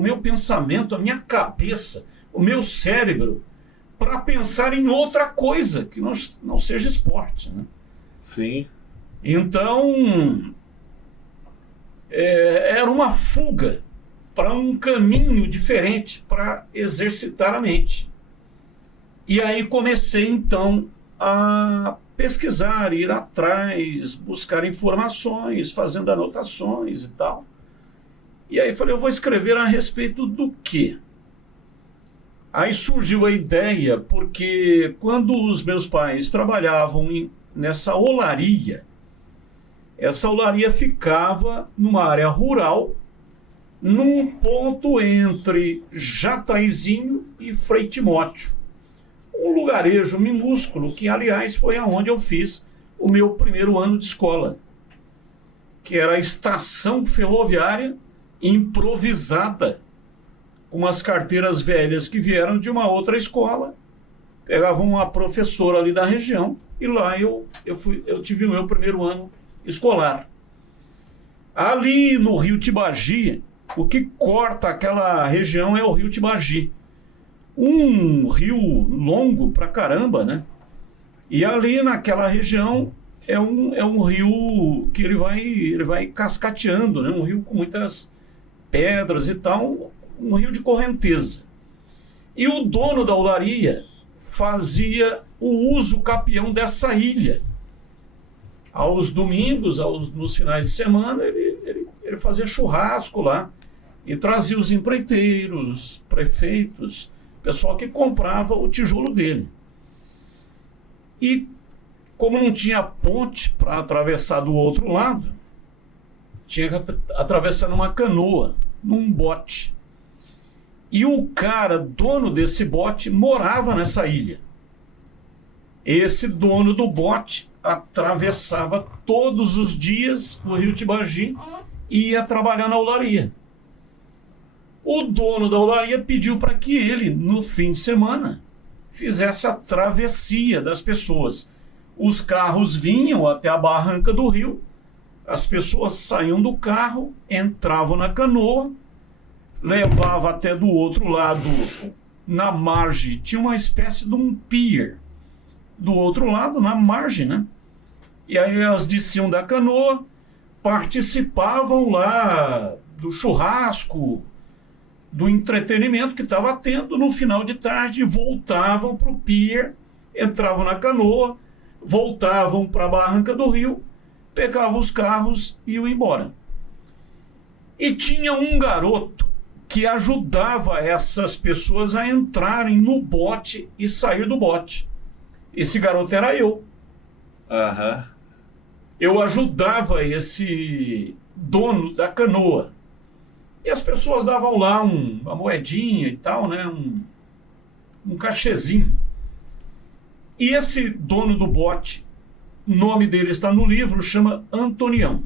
meu pensamento, a minha cabeça, o meu cérebro, para pensar em outra coisa, que não seja esporte, né? Sim. Então, era uma fuga para um caminho diferente para exercitar a mente. E aí comecei, então, a pesquisar, ir atrás, buscar informações, fazendo anotações e tal. E aí falei, eu vou escrever a respeito do quê? Aí surgiu a ideia, porque quando os meus pais trabalhavam nessa olaria, essa olaria ficava numa área rural, num ponto entre Jataizinho e Frei Timóteo. Um lugarejo minúsculo, que aliás foi aonde eu fiz o meu primeiro ano de escola, que era a estação ferroviária improvisada, com umas carteiras velhas que vieram de uma outra escola, pegavam uma professora ali da região, e lá eu tive o meu primeiro ano escolar. Ali no Rio Tibagi, o que corta aquela região é o Rio Tibagi. Um rio longo pra caramba, né? E ali naquela região é um rio que ele vai cascateando, né? Um rio com muitas pedras e tal, um rio de correnteza. E o dono da olaria fazia o uso capião dessa ilha. Aos domingos, nos finais de semana, ele fazia churrasco lá e trazia os empreiteiros, prefeitos, pessoal que comprava o tijolo dele. E como não tinha ponte para atravessar do outro lado, tinha que atravessar numa canoa, num bote. E o cara, dono desse bote, morava nessa ilha. Esse dono do bote atravessava todos os dias o Rio Tibagi e ia trabalhar na olaria. O dono da olaria pediu para que ele, no fim de semana, fizesse a travessia das pessoas. Os carros vinham até a barranca do rio, as pessoas saíam do carro, entravam na canoa, levava até do outro lado, na margem, tinha uma espécie de um pier. Do outro lado, na margem, né? E aí elas desciam da canoa, participavam lá do churrasco, do entretenimento que estava tendo. No final de tarde, voltavam para o pier, entravam na canoa, voltavam para a barranca do rio, pegavam os carros e iam embora. E tinha um garoto que ajudava essas pessoas a entrarem no bote e sair do bote. Esse garoto era eu. Aham. Eu ajudava esse dono da canoa. E as pessoas davam lá uma moedinha e tal, né? Um cachezinho. E esse dono do bote, o nome dele está no livro, chama Antonião.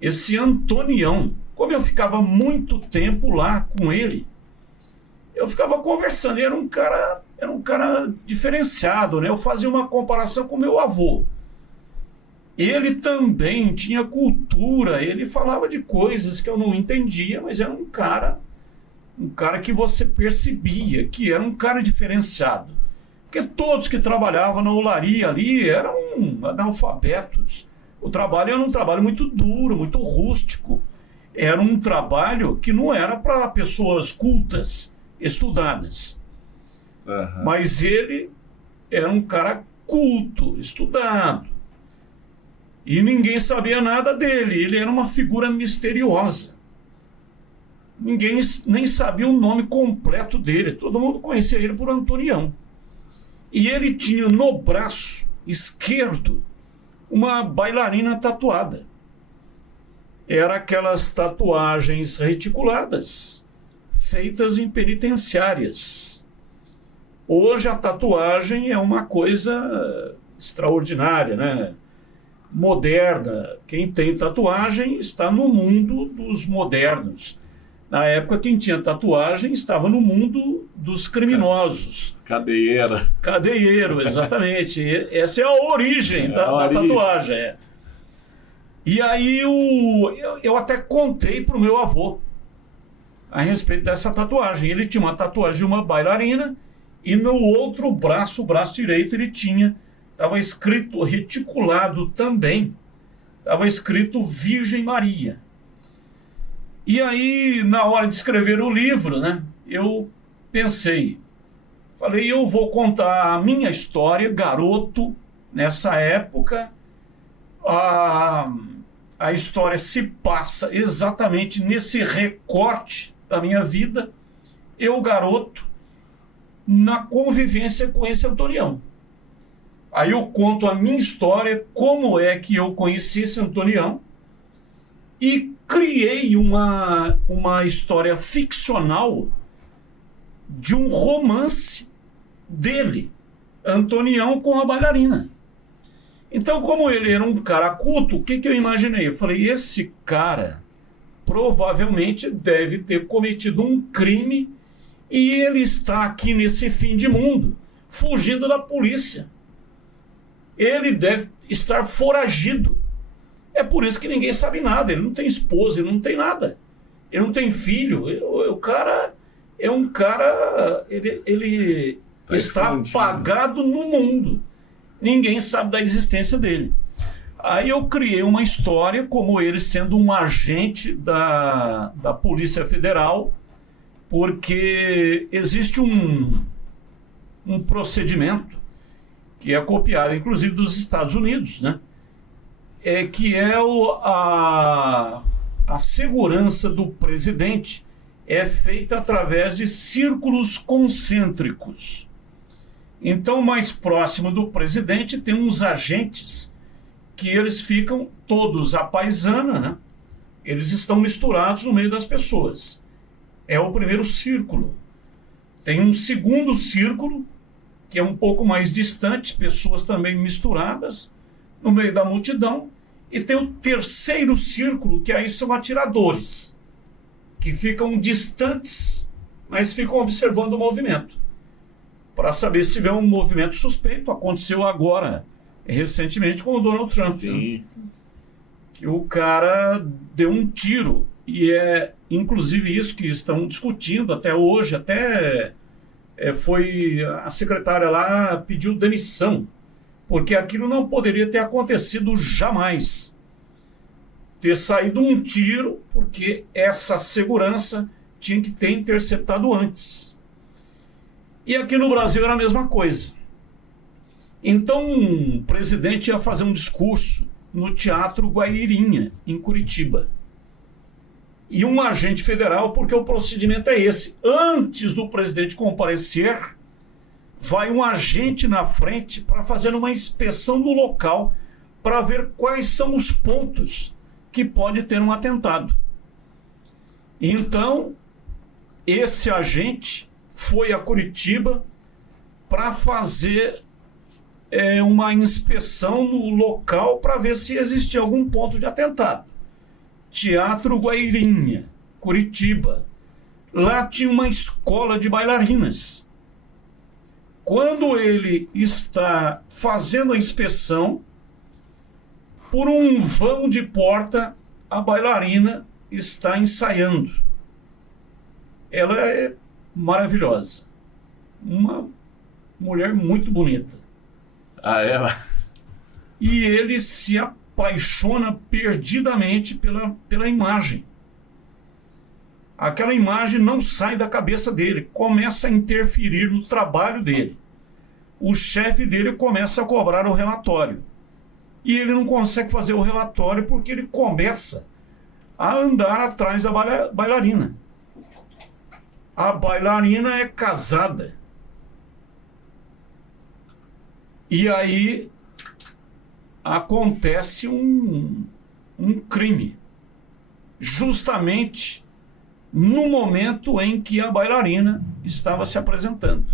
Esse Antonião, como eu ficava muito tempo lá com ele, eu ficava conversando. Ele era um cara diferenciado, né? Eu fazia uma comparação com meu avô. Ele também tinha cultura, ele falava de coisas que eu não entendia, mas era um cara que você percebia que era um cara diferenciado. Porque todos que trabalhavam na olaria ali eram analfabetos. O trabalho era um trabalho muito duro, muito rústico. Era um trabalho que não era para pessoas cultas, estudadas. Uhum. Mas ele era um cara culto, estudado. E ninguém sabia nada dele. Ele era uma figura misteriosa. Ninguém nem sabia o nome completo dele. Todo mundo conhecia ele por Antonião. E ele tinha no braço esquerdo uma bailarina tatuada. Era aquelas tatuagens reticuladas feitas em penitenciárias. Hoje a tatuagem é uma coisa extraordinária, né? Moderna. Quem tem tatuagem está no mundo dos modernos. Na época, quem tinha tatuagem estava no mundo dos criminosos. Cadeieiro, exatamente. Essa é a origem da tatuagem. E aí eu até contei para o meu avô a respeito dessa tatuagem. Ele tinha uma tatuagem de uma bailarina e no outro braço, o braço direito, ele estava escrito, reticulado também, estava escrito Virgem Maria. E aí, na hora de escrever o livro, né, eu falei, eu vou contar a minha história, garoto, nessa época. A história se passa exatamente nesse recorte da minha vida, eu, garoto, na convivência com esse Antonião. Aí eu conto a minha história, como é que eu conheci esse Antonião, e criei uma história ficcional de um romance dele, Antonião com a bailarina. Então, como ele era um cara culto, o que eu imaginei? Eu falei, esse cara provavelmente deve ter cometido um crime e ele está aqui nesse fim de mundo, fugindo da polícia. Ele deve estar foragido. É por isso que ninguém sabe nada. Ele não tem esposa, ele não tem nada. Ele não tem filho. O cara é um cara... Ele está apagado no mundo. Ninguém sabe da existência dele. Aí eu criei uma história como ele sendo um agente da Polícia Federal, porque existe um procedimento que é copiado, inclusive, dos Estados Unidos, né? Que é a segurança do presidente é feita através de círculos concêntricos. Então, mais próximo do presidente tem uns agentes que eles ficam todos à paisana, né? Eles estão misturados no meio das pessoas. É o primeiro círculo. Tem um segundo círculo, que é um pouco mais distante, pessoas também misturadas no meio da multidão. E tem o terceiro círculo, que aí são atiradores, que ficam distantes, mas ficam observando o movimento, para saber se tiver um movimento suspeito. Aconteceu agora, recentemente, com o Donald Trump. Sim. Né? Que o cara deu um tiro, e é inclusive isso que estão discutindo até hoje, foi a secretária lá pediu demissão, porque aquilo não poderia ter acontecido jamais. Ter saído um tiro, porque essa segurança tinha que ter interceptado antes. E aqui no Brasil era a mesma coisa. Então, o presidente ia fazer um discurso no Teatro Guairinha, em Curitiba. E um agente federal, porque o procedimento é esse. Antes do presidente comparecer, vai um agente na frente para fazer uma inspeção no local para ver quais são os pontos que pode ter um atentado. Então, esse agente foi a Curitiba para fazer uma inspeção no local para ver se existia algum ponto de atentado. Teatro Guairinha, Curitiba. Lá tinha uma escola de bailarinas. Quando ele está fazendo a inspeção, por um vão de porta, a bailarina está ensaiando. Ela é maravilhosa. Uma mulher muito bonita. Ah, é? E ele se apaixona perdidamente pela imagem. Aquela imagem não sai da cabeça dele, começa a interferir no trabalho dele. O chefe dele começa a cobrar o relatório. E ele não consegue fazer o relatório porque ele começa a andar atrás da bailarina. A bailarina é casada. E aí acontece um crime. Justamente no momento em que a bailarina estava se apresentando.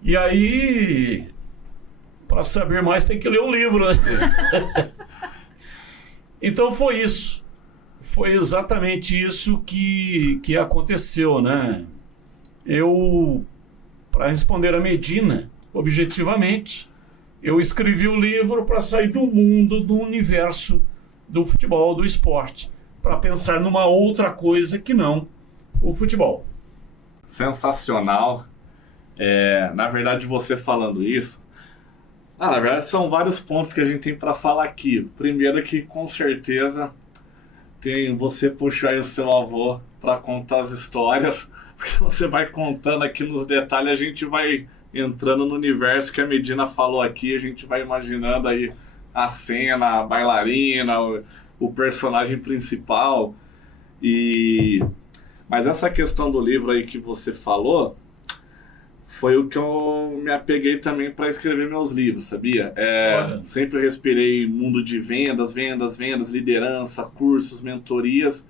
E aí, para saber mais, tem que ler o livro, né? Então foi isso. Foi exatamente isso que aconteceu, né? Eu, para responder a Medina, objetivamente, eu escrevi o livro para sair do mundo, do universo do futebol, do esporte, para pensar numa outra coisa que não o futebol. Sensacional. Na verdade, você falando isso, na verdade são vários pontos que a gente tem para falar aqui. Primeiro que com certeza tem você puxar aí o seu avô para contar as histórias, porque você vai contando aqui nos detalhes, a gente vai entrando no universo que a Medina falou aqui, a gente vai imaginando aí a cena, a bailarina, o personagem principal. Mas essa questão do livro aí que você falou foi o que eu me apeguei também para escrever meus livros, sabia? Sempre respirei mundo de vendas, liderança, cursos, mentorias.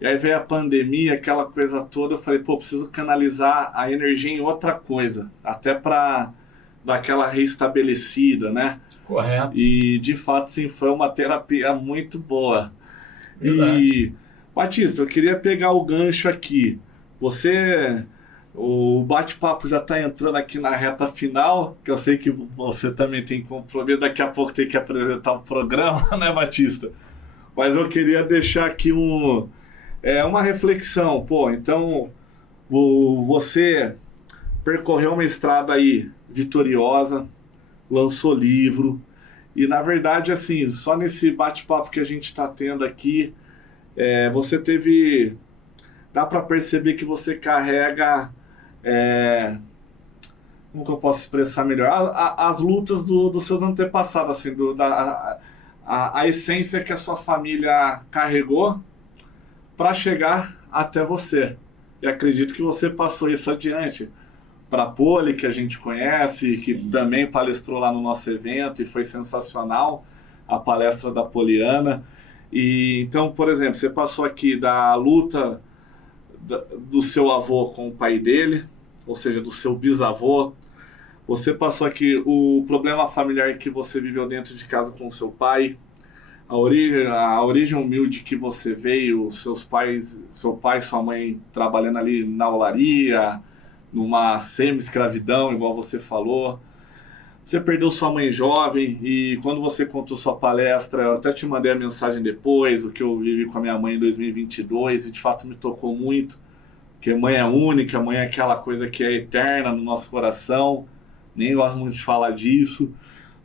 E aí veio a pandemia, aquela coisa toda, eu falei, preciso canalizar a energia em outra coisa, até para dar aquela reestabelecida, né? Correto. E, de fato, sim, foi uma terapia muito boa. Verdade. E, Batista, eu queria pegar o gancho aqui. O bate-papo já está entrando aqui na reta final, que eu sei que você também tem compromisso, daqui a pouco tem que apresentar o programa, né, Batista? Mas eu queria deixar aqui uma reflexão. Então, você percorreu uma estrada aí vitoriosa, lançou livro, e na verdade, assim, só nesse bate-papo que a gente está tendo aqui, você dá para perceber que você carrega, como que eu posso expressar melhor? As lutas dos seus antepassados, assim, a essência que a sua família carregou para chegar até você. E acredito que você passou isso adiante para a Poli, que a gente conhece, Sim. que também palestrou lá no nosso evento e foi sensacional a palestra da Poliana. E então, por exemplo, você passou aqui da luta do seu avô com o pai dele, ou seja, do seu bisavô. Você passou aqui o problema familiar que você viveu dentro de casa com o seu pai, a origem humilde que você veio, seu pai e sua mãe trabalhando ali na olaria, numa semi-escravidão, igual você falou. Você perdeu sua mãe jovem e quando você contou sua palestra, eu até te mandei a mensagem depois, o que eu vivi com a minha mãe em 2022, e de fato me tocou muito, porque mãe é única, mãe é aquela coisa que é eterna no nosso coração, nem gosto muito de falar disso.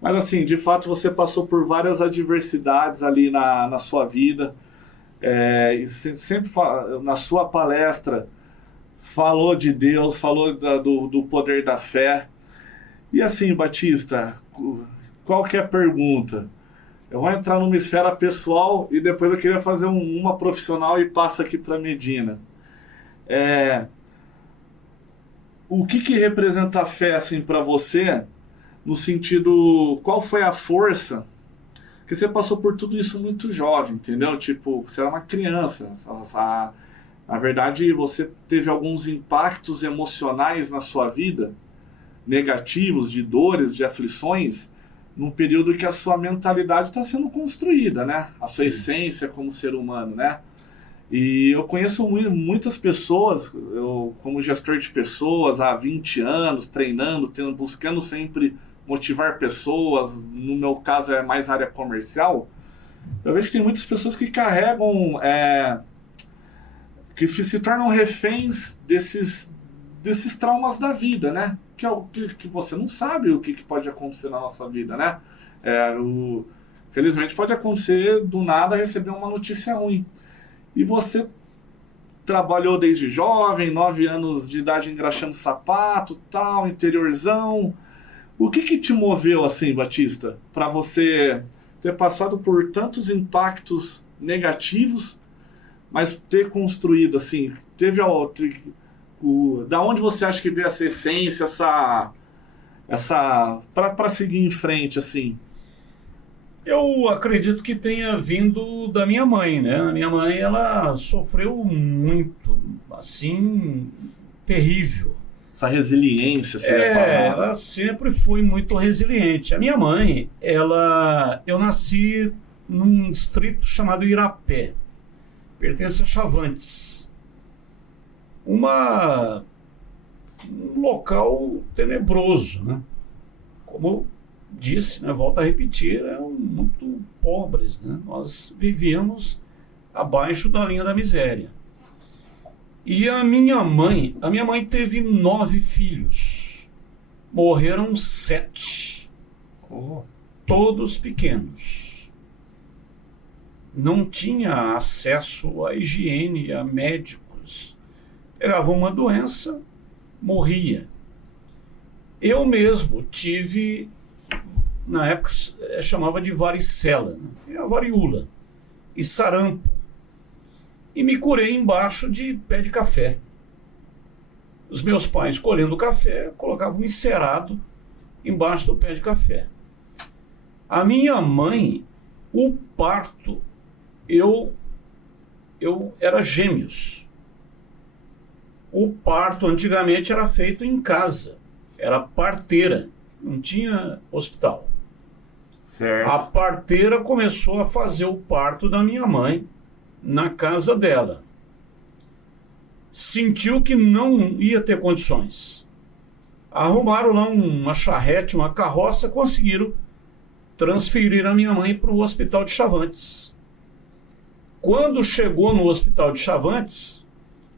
Mas assim, de fato você passou por várias adversidades ali na sua vida, e sempre na sua palestra falou de Deus, falou do poder da fé. E assim, Batista, qualquer pergunta, eu vou entrar numa esfera pessoal e depois eu queria fazer uma profissional e passo aqui para Medina. O que representa a fé assim, para você, no sentido, qual foi a força? Porque você passou por tudo isso muito jovem, entendeu? Tipo, você era uma criança. Na verdade, você teve alguns impactos emocionais na sua vida, negativos, de dores, de aflições, num período que a sua mentalidade está sendo construída, né? A sua essência como ser humano, né? E eu conheço muitas pessoas, eu como gestor de pessoas há 20 anos, treinando, buscando sempre motivar pessoas, no meu caso é mais área comercial, eu vejo que tem muitas pessoas que carregam, que se tornam reféns desses traumas da vida, né? Que é algo que você não sabe o que pode acontecer na nossa vida, né? Felizmente pode acontecer do nada receber uma notícia ruim. E você trabalhou desde jovem, 9 anos de idade engraxando sapato, tal, interiorzão. O que te moveu assim, Batista, para você ter passado por tantos impactos negativos, mas ter construído assim, da onde você acha que veio essa essência, para seguir em frente assim? Eu acredito que tenha vindo da minha mãe, né? A minha mãe, ela sofreu muito, assim, terrível. Essa resiliência seria a palavra. Ela sempre foi muito resiliente. A minha mãe, eu nasci num distrito chamado Irapé, pertence a Chavantes. Um local tenebroso, né? Como disse, né, volto a repetir, eram muito pobres, né? Nós vivíamos abaixo da linha da miséria. E a minha mãe teve 9 filhos, morreram 7, todos pequenos. Não tinha acesso à higiene, a médicos. Pegava uma doença, morria. Eu mesmo tive, na época chamava de varicela, né? A varíola e sarampo. E me curei embaixo de pé de café. Os meus pais, colhendo café, colocavam um encerado embaixo do pé de café. A minha mãe, o parto, eu era gêmeos. O parto antigamente era feito em casa, era parteira, não tinha hospital. Certo. A parteira começou a fazer o parto da minha mãe na casa dela. Sentiu que não ia ter condições. Arrumaram lá uma charrete, uma carroça, conseguiram transferir a minha mãe para o hospital de Chavantes. Quando chegou no hospital de Chavantes,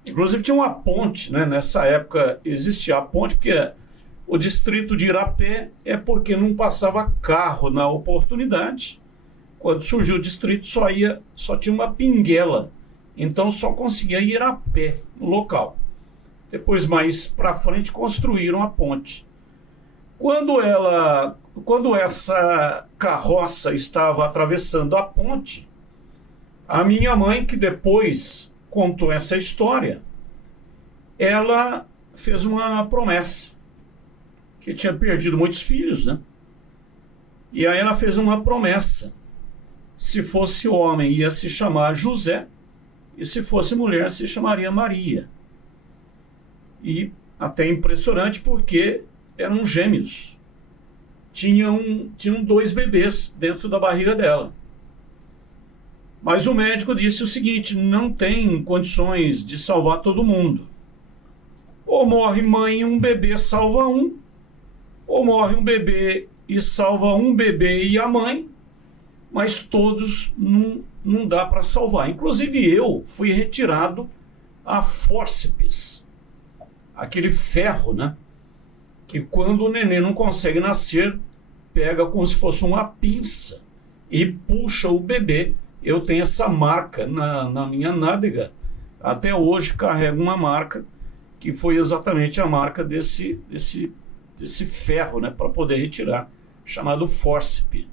inclusive tinha uma ponte, né? Nessa época existia a ponte, porque o distrito de Irapé é porque não passava carro na oportunidade. Quando surgiu o distrito, só tinha uma pinguela. Então só conseguia ir a pé no local. Depois, mais para frente, construíram a ponte. Quando essa carroça estava atravessando a ponte, a minha mãe, que depois contou essa história, ela fez uma promessa, que tinha perdido muitos filhos, né? E aí ela fez uma promessa. Se fosse homem, ia se chamar José, e se fosse mulher, se chamaria Maria. E até impressionante, porque eram gêmeos. Tinham 2 bebês dentro da barriga dela. Mas o médico disse o seguinte: não tem condições de salvar todo mundo. Ou morre mãe e um bebê salva um, ou morre um bebê e salva um bebê e a mãe, mas todos não dá para salvar. Inclusive eu fui retirado a fórceps, aquele ferro, né? Que quando o neném não consegue nascer, pega como se fosse uma pinça e puxa o bebê. Eu tenho essa marca na minha nádega. Até hoje carrego uma marca que foi exatamente a marca desse ferro, né? Para poder retirar, chamado fórceps.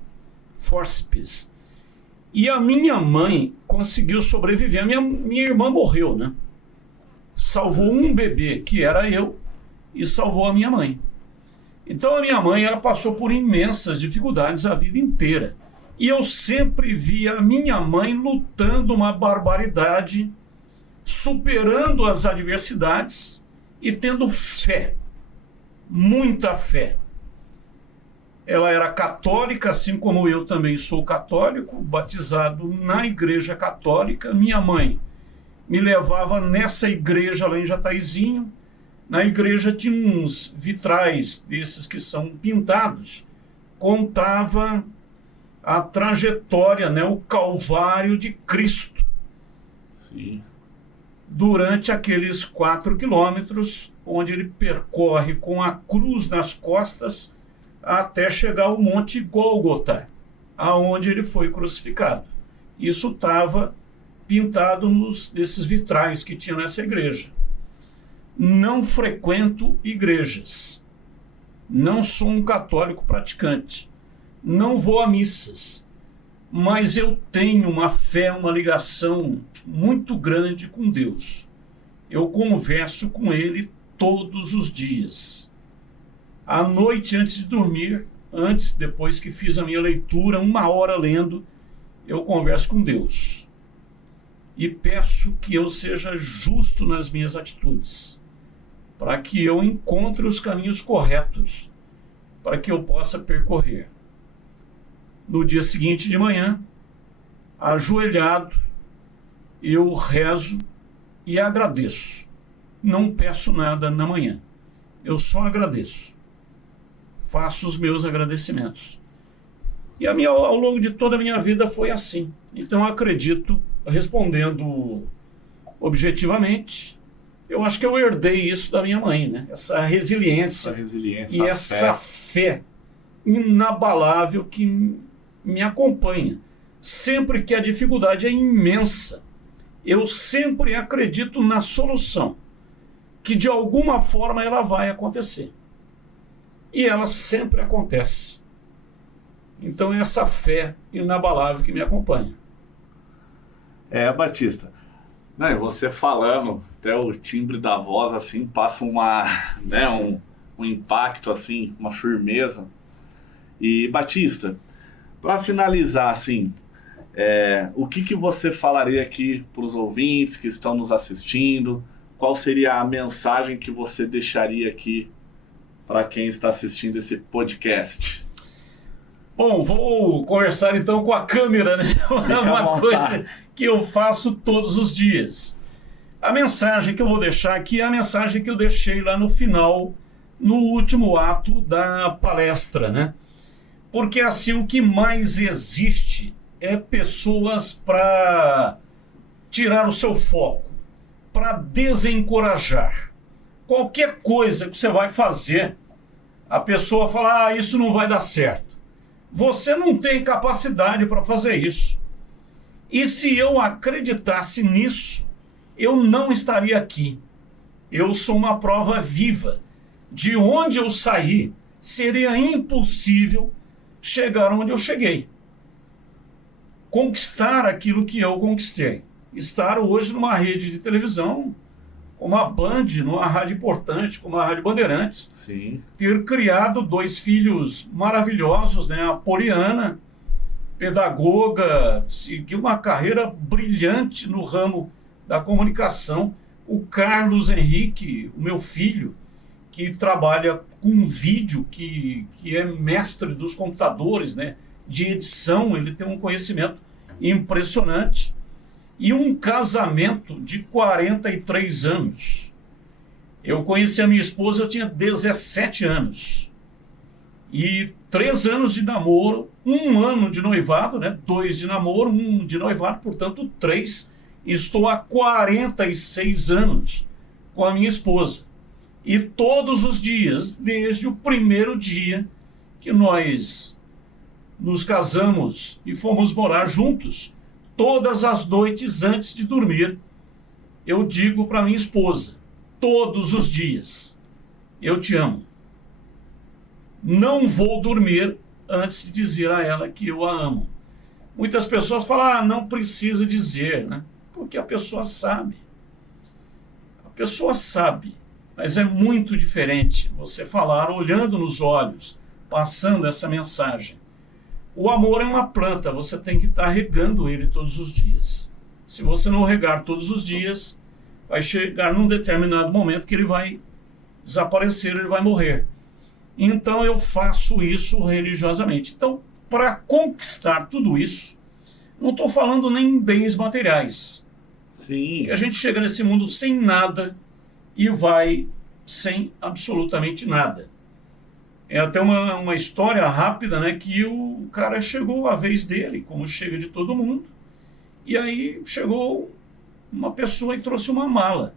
E a minha mãe conseguiu sobreviver. A minha irmã morreu, né? Salvou um bebê, que era eu, e salvou a minha mãe. Então a minha mãe, ela passou por imensas dificuldades a vida inteira. E eu sempre vi a minha mãe lutando uma barbaridade, superando as adversidades e tendo fé, muita fé. Ela era católica, assim como eu também sou católico, batizado na igreja católica. Minha mãe me levava nessa igreja lá em Jataizinho. Na igreja tinha uns vitrais desses que são pintados. Contava a trajetória, né, o Calvário de Cristo. Sim. Durante aqueles 4 quilômetros, onde ele percorre com a cruz nas costas, até chegar ao Monte Gólgota, aonde ele foi crucificado. Isso estava pintado nesses vitrais que tinha nessa igreja. Não frequento igrejas. Não sou um católico praticante. Não vou a missas. Mas eu tenho uma fé, uma ligação muito grande com Deus. Eu converso com Ele todos os dias. À noite, antes de dormir, antes, depois que fiz a minha leitura, 1 hora lendo, eu converso com Deus. E peço que eu seja justo nas minhas atitudes, para que eu encontre os caminhos corretos, para que eu possa percorrer. No dia seguinte de manhã, ajoelhado, eu rezo e agradeço. Não peço nada na manhã, eu só agradeço. Faço os meus agradecimentos. E ao longo de toda a minha vida foi assim. Então acredito, respondendo objetivamente, eu acho que eu herdei isso da minha mãe, né? Essa resiliência e essa fé inabalável que me acompanha. Sempre que a dificuldade é imensa, eu sempre acredito na solução, que de alguma forma ela vai acontecer. E ela sempre acontece. Então é essa fé inabalável que me acompanha. Batista, né, você falando, até o timbre da voz assim passa um impacto assim, uma firmeza. E Batista, para finalizar assim, o que você falaria aqui para os ouvintes que estão nos assistindo? Qual seria a mensagem que você deixaria aqui para quem está assistindo esse podcast? Bom, vou conversar então com a câmera, né? Uma coisa que eu faço todos os dias. A mensagem que eu vou deixar aqui é a mensagem que eu deixei lá no final, no último ato da palestra, né? Porque assim, o que mais existe é pessoas para tirar o seu foco, para desencorajar. Qualquer coisa que você vai fazer, a pessoa fala, isso não vai dar certo. Você não tem capacidade para fazer isso. E se eu acreditasse nisso, eu não estaria aqui. Eu sou uma prova viva. De onde eu saí, seria impossível chegar onde eu cheguei. Conquistar aquilo que eu conquistei. Estar hoje numa rede de televisão, como a Band, numa rádio importante, como a Rádio Bandeirantes. Sim. Ter criado 2 filhos maravilhosos, né? A Poliana, pedagoga, seguiu uma carreira brilhante no ramo da comunicação. O Carlos Henrique, o meu filho, que trabalha com vídeo, que é mestre dos computadores, né? De edição, ele tem um conhecimento impressionante. E um casamento de 43 anos. Eu conheci a minha esposa, eu tinha 17 anos. E 3 anos de namoro, 1 ano de noivado, né? 2 de namoro, 1 de noivado, portanto 3. Estou há 46 anos com a minha esposa. E todos os dias, desde o primeiro dia que nós nos casamos e fomos morar juntos, todas as noites antes de dormir, eu digo para minha esposa, todos os dias, eu te amo. Não vou dormir antes de dizer a ela que eu a amo. Muitas pessoas falam, não precisa dizer, né? Porque a pessoa sabe. A pessoa sabe, mas é muito diferente você falar olhando nos olhos, passando essa mensagem. O amor é uma planta, você tem que estar regando ele todos os dias. Se você não regar todos os dias, vai chegar num determinado momento que ele vai desaparecer, ele vai morrer. Então eu faço isso religiosamente. Então, para conquistar tudo isso, não estou falando nem em bens materiais. Sim. A gente chega nesse mundo sem nada e vai sem absolutamente nada. É até uma história rápida, né? Que o cara chegou a vez dele, como chega de todo mundo, e aí chegou uma pessoa e trouxe uma mala.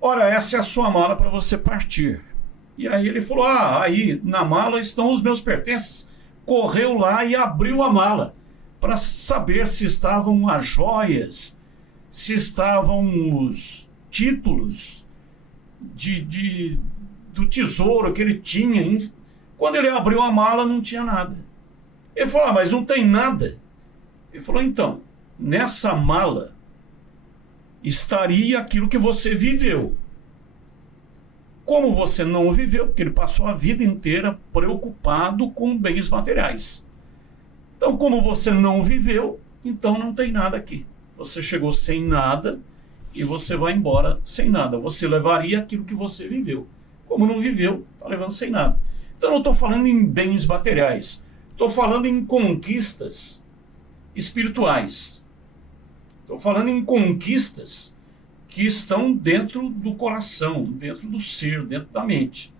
Ora, essa é a sua mala para você partir. E aí ele falou, aí na mala estão os meus pertences. Correu lá e abriu a mala para saber se estavam as joias, se estavam os títulos do tesouro que ele tinha. Quando ele abriu a mala, não tinha nada. Ele falou, mas não tem nada. Ele falou, então, nessa mala estaria aquilo que você viveu. Como você não viveu, porque ele passou a vida inteira preocupado com bens materiais. Então, como você não viveu, então não tem nada aqui. Você chegou sem nada e você vai embora sem nada. Você levaria aquilo que você viveu. Como não viveu, está levando sem nada. Então, eu não estou falando em bens materiais. Estou falando em conquistas espirituais. Estou falando em conquistas que estão dentro do coração, dentro do ser, dentro da mente.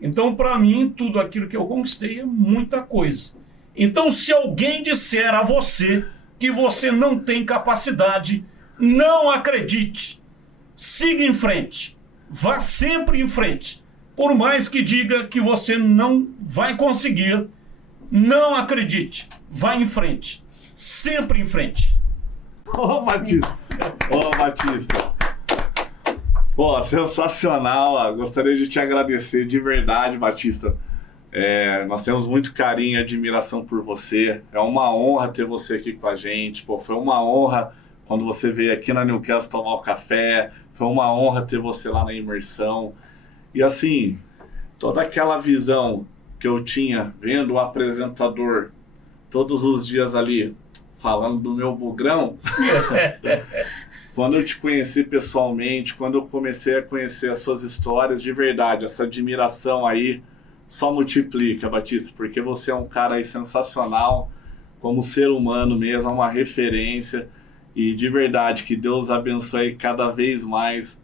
Então, para mim, tudo aquilo que eu conquistei é muita coisa. Então, se alguém disser a você que você não tem capacidade, não acredite. Siga em frente. Vá sempre em frente. Por mais que diga que você não vai conseguir, não acredite. Vá em frente. Sempre em frente. Ô, Batista. Ô, Batista. Pô, sensacional. Gostaria de te agradecer de verdade, Batista. Nós temos muito carinho e admiração por você. É uma honra ter você aqui com a gente. Pô, foi uma honra quando você veio aqui na Newcastle tomar o café. Foi uma honra ter você lá na imersão. E assim, toda aquela visão que eu tinha vendo o apresentador todos os dias ali falando do meu bugrão, quando eu te conheci pessoalmente, quando eu comecei a conhecer as suas histórias de verdade, essa admiração aí só multiplica, Batista, porque você é um cara aí sensacional, como ser humano mesmo, é uma referência, e de verdade, que Deus abençoe cada vez mais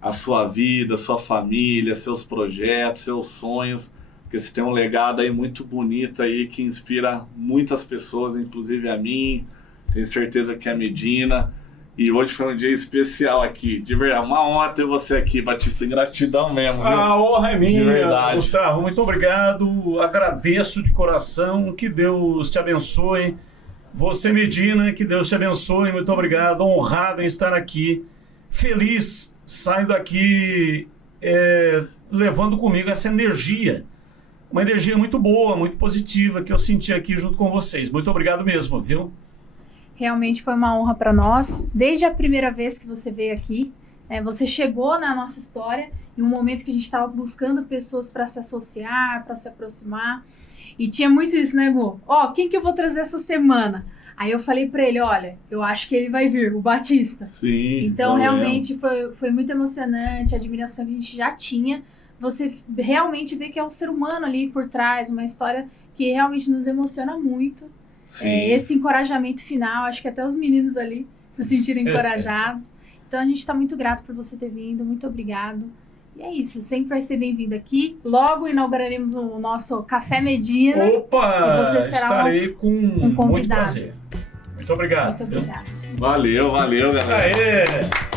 a sua vida, a sua família, seus projetos, seus sonhos, porque você tem um legado aí muito bonito aí que inspira muitas pessoas, inclusive a mim, tenho certeza que a Medina. E hoje foi um dia especial aqui, de verdade, uma honra ter você aqui, Batista, gratidão mesmo, viu? A honra é minha, de verdade. Gustavo, muito obrigado, agradeço de coração, que Deus te abençoe. Você, Medina, que Deus te abençoe, muito obrigado, honrado em estar aqui, feliz, saio daqui levando comigo essa energia, uma energia muito boa, muito positiva, que eu senti aqui junto com vocês. Muito obrigado mesmo, viu? Realmente foi uma honra para nós, desde a primeira vez que você veio aqui, você chegou na nossa história, em um momento que a gente estava buscando pessoas para se associar, para se aproximar, e tinha muito isso, né, Gu? Quem que eu vou trazer essa semana? Aí eu falei para ele, olha, eu acho que ele vai vir, o Batista. Sim. Então, realmente foi muito emocionante, a admiração que a gente já tinha. Você realmente vê que é um ser humano ali por trás, uma história que realmente nos emociona muito. Esse encorajamento final, acho que até os meninos ali se sentiram encorajados. Então, a gente está muito grato por você ter vindo, muito obrigado. E é isso, sempre vai ser bem-vindo aqui. Logo inauguraremos o nosso Café Medina. Opa! E você será estarei com um convidado. muito prazer. Muito obrigado. Muito obrigado. Valeu, galera. Aê!